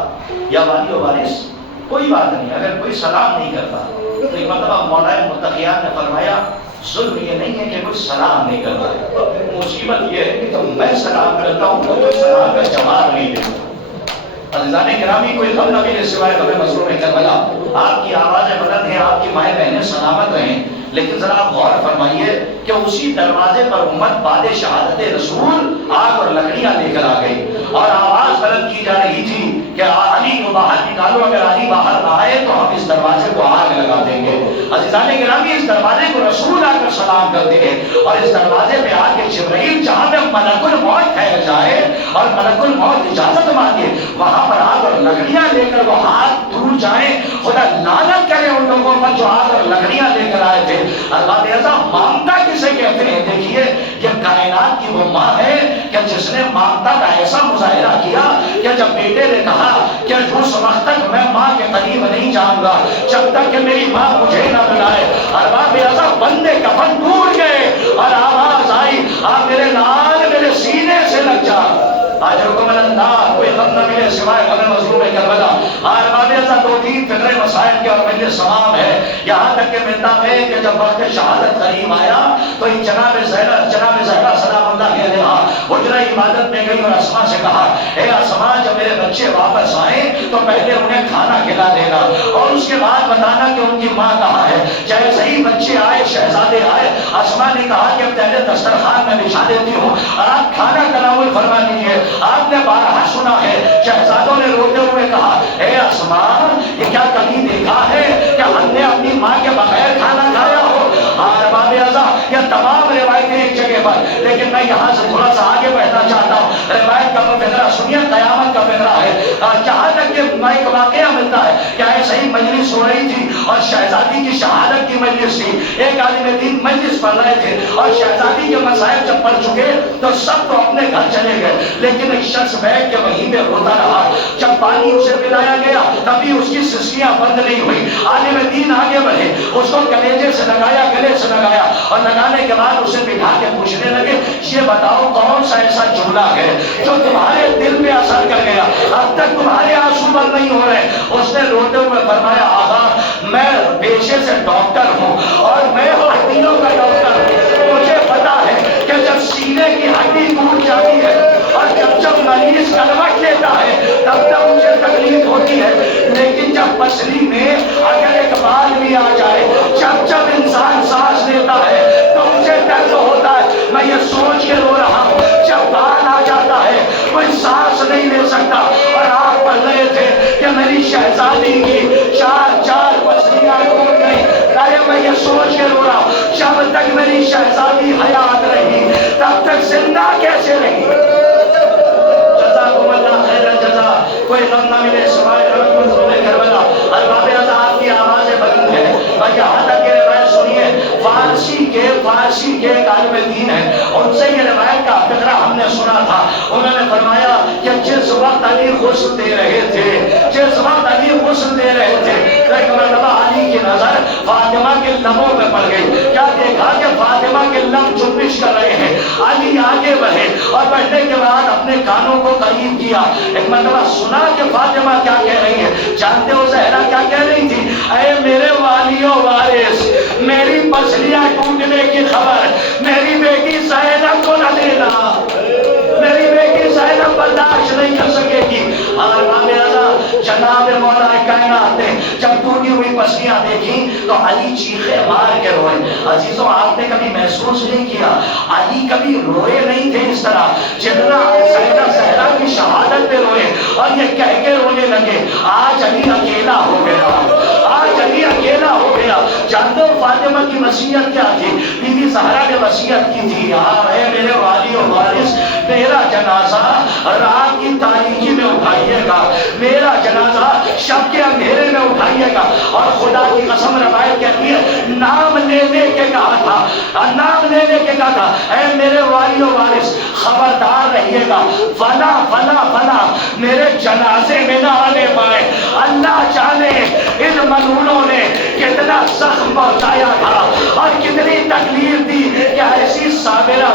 یا والی و وارث، کوئی بات نہیں، اگر کوئی سلام نہیں کرتا تو ایک مرتبہ مولا متقیان نے فرمایا ظلم یہ نہیں ہے کہ کوئی سلام نہیں کرتا، مصیبت یہ ہے کہ جب میں سلام کرتا ہوں تو کوئی سلام کا جواب نہیں دیتا۔ عزیزان گرامی، کوئی غم نہ ملے سوائے غم مظلوم کربلا۔ آپ کی آوازیں بلند ہیں، آپ کی مائیں بہنیں سلامت رہیں، لیکن ذرا آپ غور فرمائیے کہ اسی دروازے پر امت بعد شہادت رسول آگ اور لکڑیاں لے کر آ گئی اور آواز بلند کی جا رہی تھی کہ علی کو باہر نکالو، اگر علی باہر نہ آئے تو ہم اس دروازے کو آگ لگا دیں گے۔ عزیزان گرامی، اس دروازے کو رسول آ کر سلام کرتے ہیں اور اس دروازے پہ آ کے جبرائیل جہاں پہ ملک الموت ٹھہر جائے اور ملک الموت اجازت مانگے، وہاں پر آگ اور لکڑیاں لے کر وہ ہاتھ دور جائیں۔ خدا لعنت کرے ان لوگوں پر جو آگ اور لکڑیاں لے کر آئے تھے۔ اللہ تعالیٰ مامتا کسے کہتے ہیں؟ دیکھیے، یہ کائنات کی وہ ماں ہے کہ جس نے مامتا کا ایسا مظاہرہ کیا کہ جب بیٹے نے کہا کہ اس وقت تک میں ماں کے قریب نہیں جاؤں گا جب تک کہ میری ماں مجھے نہ بلائے، ارباب اعظم بندے کفن ٹوٹ گئے اور آواز آئی آپ میرے لال میرے سینے سے لگ جا، آجرکم اللہ، کوئی غم نہ ملے سوائے غم مظلوم کربلا۔ ارباب اعظم دو تین فکرے مسائل کے اور مجلس تمام ہے، یہاں تک کہ ملتا ہے کہ جب وقت شہادت قریب آیا تو جناب زہرا سلام اللہ علیہا حجرہ عبادت میں گئی اور اسما سے کہا اے اسما، جب میرے بچے واپس آئیں تو پہلے انہیں کھانا کھلا دینا اور اس کے بعد بتانا کہ ان کی ماں کہاں ہے۔ جیسے ہی بچے آئے، شہزادے آئے، اسما نے کہا کہ اب پہلے دسترخوان میں بچھا دیتی ہوں اور آپ کھانا تناول فرما لیجیے۔ آپ نے بارہا سنا ہے، شہزادوں نے روتے ہوئے کہا اے اسما، یہ کیا کبھی دیکھا ہے کہ ہم نے اپنی ماں کے بغیر کھانا کھایا ہو؟ ارباب اعظم، یہ تمام روایتیں ایک جگہ پر، لیکن میں یہاں سے تھوڑا سا آگے بڑھنا چاہتا ہوں۔ روایت کا فقرہ سنیے، قیامت کا فقرہ ہے، جہاں تک کہ ایک واقعہ ملتا ہے کہ ایسے ہی مجلس ہو رہی تھی اور شہزادی کی شہادت کی مجلس تھی، ایک عالم دین مجلس پڑھ رہے تھے اور شہزادی کے مسائل جب پڑھ چکے تو سب تو اپنے گھر چلے گئے، لیکن ایک شخص بیٹھ کے وہیں پہ روتا رہا۔ جب پانی اسے پلایا گیا تبھی اس کی سسکیاں بند نہیں ہوئی۔ عالم دین آگے بڑھے، اس کو کلیجے سے لگایا، گلے سے لگایا اور لگانے کے بعد اسے بٹھا کے پوچھنے لگے یہ بتاؤ کون سا ایسا جملہ ہے جو تمہارے دل پہ اثر کر گیا، اب تک تمہارے آنسو بند نہیں ہو رہے؟ اس نے روتے ہوئے فرمایا آقا، میں پیشے سے ڈاکٹر ہوں اور میں ہڈیوں کا ڈاکٹر ہوں، مجھے پتا ہے کہ جب سینے کی ہڈی ٹوٹ جاتی ہے اور جب مریض کلمٹ لیتا ہے تب تک مجھے تکلیف ہوتی ہے، لیکن جب پسلی میں اگر ایک بال بھی آ جائے، جب انسان سانس لیتا ہے تو مجھے درد ہوتا ہے۔ میں یہ سوچ کے رو رہا ہوں جب بال آ جاتا ہے کوئی سانس نہیں لے سکتا، اور آپ پڑھ رہے تھے کہ میری شہزادی کی چار پسلیاں ٹوٹ گئی۔ میں یہ سوچ کے رو رہا ہوں جب تک میری شہزادی حیات رہی تب تک زندہ کیسے رہی؟ جزاکم اللہ خیر الجزا، کوئی غم نہ ملے سوائے غم مظلوم کربلا۔ ارباب اعظم، آپ کی آوازیں بلند ہیں اور یہاں تک کہ روایت سنیے، فارسی کے ایک عالم دین ہے، ان سے یہ روایت کا فقرہ ہم نے سنا تھا۔ انہوں نے فرمایا کہ جس وقت وقت علی غسل دے رہے تھے، جس وقت علی غسل دے رہے تھے، ایک مرتبہ علی کی نظر فاطمہ کے لبوں پہ پڑ گئی. کیا دیکھا کہ فاطمہ کے لب جنبش کر رہے ہیں. علی آگے بڑھے اور بڑھنے کے بعد اپنے کانوں کو قریب کیا. ایک مرتبہ سنا کہ فاطمہ کیا کہہ رہی ہے. جانتے ہو زہرا کیا کہہ رہی تھی؟ اے میرے والی و وارث، میری پسلیاں ٹوٹنے کی خبر میری بیٹی زینب کو نہ دینا، میری بیٹی زینب برداشت نہیں کر سکے گی. اور امام اعظم جناب مولا کائنات نے جب ٹوٹی ہوئی پسلیاں دیکھی تو علی چیخے مار کے روئے. عزیزوں آپ نے کبھی محسوس نہیں کیا علی کبھی روئے نہیں تھے اس طرح جتنا سیدہ زہرا کی شہادت پہ روئے اور یہ کہہ کے رونے لگے آج علی اکیلا ہو گیا، آج علی اکیلا ہو گیا. جانتے ہو فاطمہ کی وصیت کیا تھی؟ بی بی زہرا نے وصیت کی تھی، اے میرے والی و وارث، میرا جنازہ رات کی تاریکی میں اٹھائیے گا، میرا جنازہ شب کے اندھیرے میں اٹھائیے گا. اور خدا کی قسم روایت کہتی ہے نام لینے کے کہا تھا، نام لینے کے کہا تھا اے میرے والی و وارث خبردار رہیے گا فلا فلا فلا میرے جنازے میں نہ آنے پائے. اللہ جانے ان ملعونوں نے کتنا زخم پہنچایا تھا اور کتنی تکلیف دی کہ ایسی صابرہ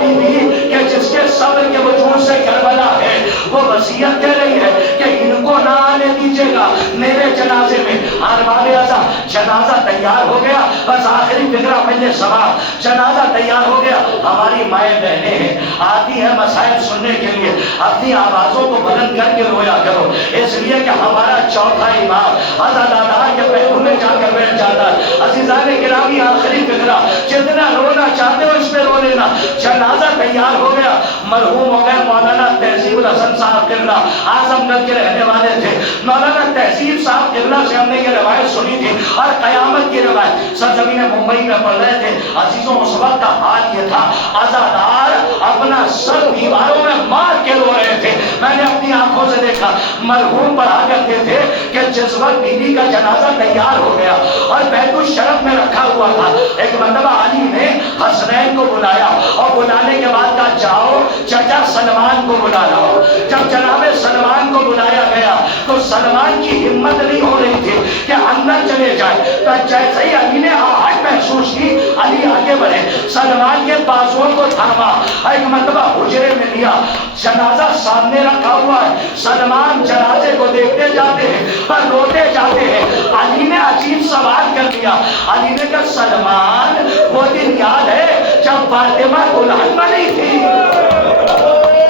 بیوی کہ جس کے صبر کے وجود سے کربلا ہے وہ وصیت کہہ رہی ہے کہ ان کو نہ آنے دیجیے گا میرے جنازے میں. امام اعظم جنازہ تیار ہو گیا، بس آخری فکرہ پہلے سوال، جنازہ تیار ہو گیا. ہماری مائیں بہنیں ہیں آتی ہیں مسائل سننے کے لیے، اپنی آوازوں کو بلند کر کے رویا کرو اس لیے کہ ہمارا چوتھا امام حضرت دادا کے پہلو میں جا کر بیٹھ جاتا ہے. عزیزان گرامی آخری فکرہ جتنا رونا چاہتے ہو اس پہ رو لینا. جنازہ تیار ہو گیا، مرحوم ہو گئے مولانا تہذیب الحسن صاحب قبلہ، اعظم گڑھ کے رہنے والے تھے. مولانا تہذیب صاحب قبلہ سے ہم نے یہ روایت سنی تھی اور قیامت کی روایت سرزمین ممبئی میں پڑھ رہے تھے. عزیزوں اس وقت کا حال یہ تھا عزادار اپنا سر دیواروں میں مار کے رو رہے تھے. میں نے اپنی آنکھوں سے دیکھا. مرحوم پڑھا کرتے تھے کہ جس وقت بیوی کا جنازہ تیار ہو گیا اور بیت الشرف میں رکھا ہوا تھا، ایک مرتبہ علی نے حسنین کو بلایا اور بلانے کے بعد کہا جاؤ چچا سلمان کو بلا لاؤ. جب جناب سلمان کو بلایا گیا تو سلمان کی ہمت نہیں ہو رہی تھی کہ اندر چلے جائے. تو جیسے ہی علی نے آہٹ محسوس کی علی آگے بڑھے، سلمان کے بازوؤں کو تھاما، ایک مرتبہ حجرے میں لیا. جنازہ سامنے رکھا ہوا ہے، سلمان جنازے کو دیکھتے جاتے ہیں پر روتے جاتے ہیں. علی نے عجیب سوال کر دیا. علی نے کہا سلمان وہ دن یاد ہے جب فاطمہ دلہن بنی تھی؟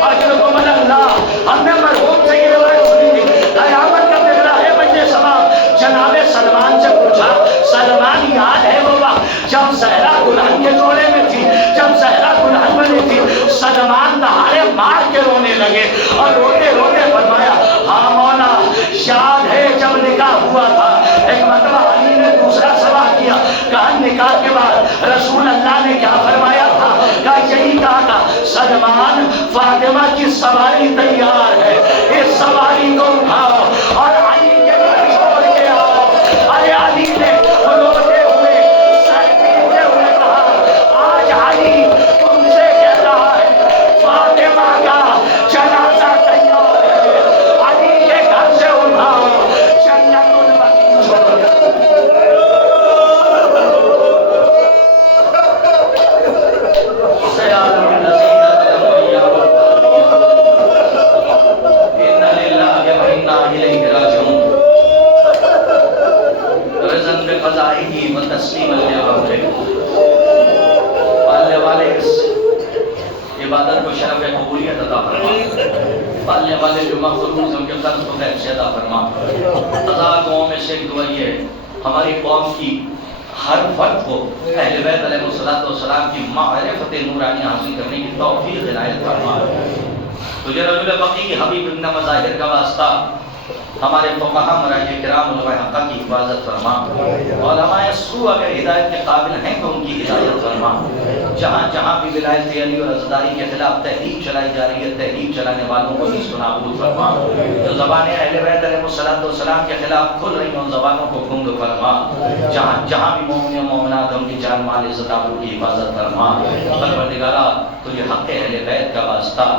اجرکم اللہ. ہم نے مرحوم سے یہ روایت سنی تھی. قیامت کا فکرہ ہے بچے سماع. جناب سلمان سے پوچھا سلمان یاد ہے وہ وقت جب زہرا دلہن کے جوڑے میں تھی، جب زہرا دلہن بنی تھی؟ سلمان دہاڑے مار کے رونے لگے اور روتے روتے فرمایا ہاں مولا یاد ہے جب نکاح ہوا تھا. ایک مرتبہ علی نے دوسرا سوال کیا، کہا نکاح کے بعد رسول اللہ نے کیا فرمایا تھا؟ کہا یہی کہا تھا سلمان فاطمہ کی سواری تیار ہے، اس سواری کو اٹھاؤ اور علی کے گھر چھوڑ کے آؤ. ارے علی نے روتے ہوئے سر پیٹتے ہوئے کہا آج علی تم سے کہہ رہا ہے فاطمہ کا جنازہ تیار ہے، علی کے گھر سے اٹھاؤ جنت البقیع چھوڑ پالنے والے اس عبادت کو شرف قبولیت عطا فرما، پالنے والے جو مخلوق ان کے قرض کو خیر سے عطا فرما. آزاد قوم میں سے ایک دعا یہ ہے ہماری قوم کی ہر فرد کو اہل بیت علیہ السلام کی معرفت نورانی حاصل کرنے کی توفیق عنایت فرما. تجھے رجل فقیہ حبیب ابن مظاہر کا واسطہ ہمارے فقہا مراجع کرام علماء حقہ کی حفاظت فرما. علماء سو اگر ہدایت کے قابل ہیں تو ان کی ہدایت فرما. جہاں جہاں بھی ولایت علی اور عزاداری کے خلاف تحریک چلائی جا رہی ہے تحریک چلانے والوں کو نیست و نابود فرما. جو زبانیں اہل بیت علیہ السلام کے خلاف کھل رہی ہیں ان زبانوں کو گنگ فرما. جہاں جہاں بھی مومن و مومنات ان کی جان مال عزت آبرو کی حفاظت فرما. پروردگارا تجھے حق اہل بیت کا واسطہ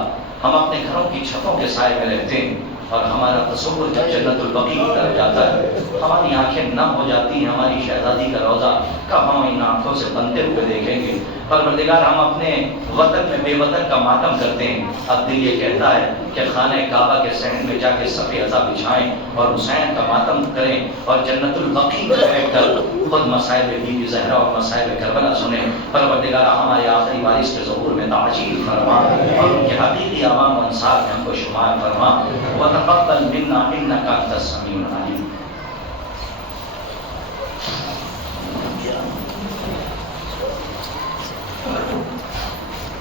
ہم اپنے گھروں کی چھتوں کے سائے میں رہتے ہیں اور ہمارا تصور جب جنت البقیع کی طرف جاتا ہے ہماری آنکھیں نم ہو جاتی ہیں، ہماری شہزادی کا روزہ کب ہم ان آنکھوں سے بنتے ہوئے دیکھیں گے؟ پروردگار ہم اپنے وطن میں بے وطن کا ماتم کرتے ہیں، اب دل یہ کہتا ہے کہ خانہ کعبہ کے صحن میں جا کے صف ازا بچھائیں اور حسین کا ماتم کریں اور جنت البقیع میں بیٹھ کر خود مصائب بی بی زہرا اور مصائب کربلا سنیں۔ پروردگار ہمارے آخری وارث کے ظہور میں تعجیل فرما اور ان کے حقیقی عوام و انصار میں ہم کو شمار فرما وتقبل منا انک انت السمیع العلیم۔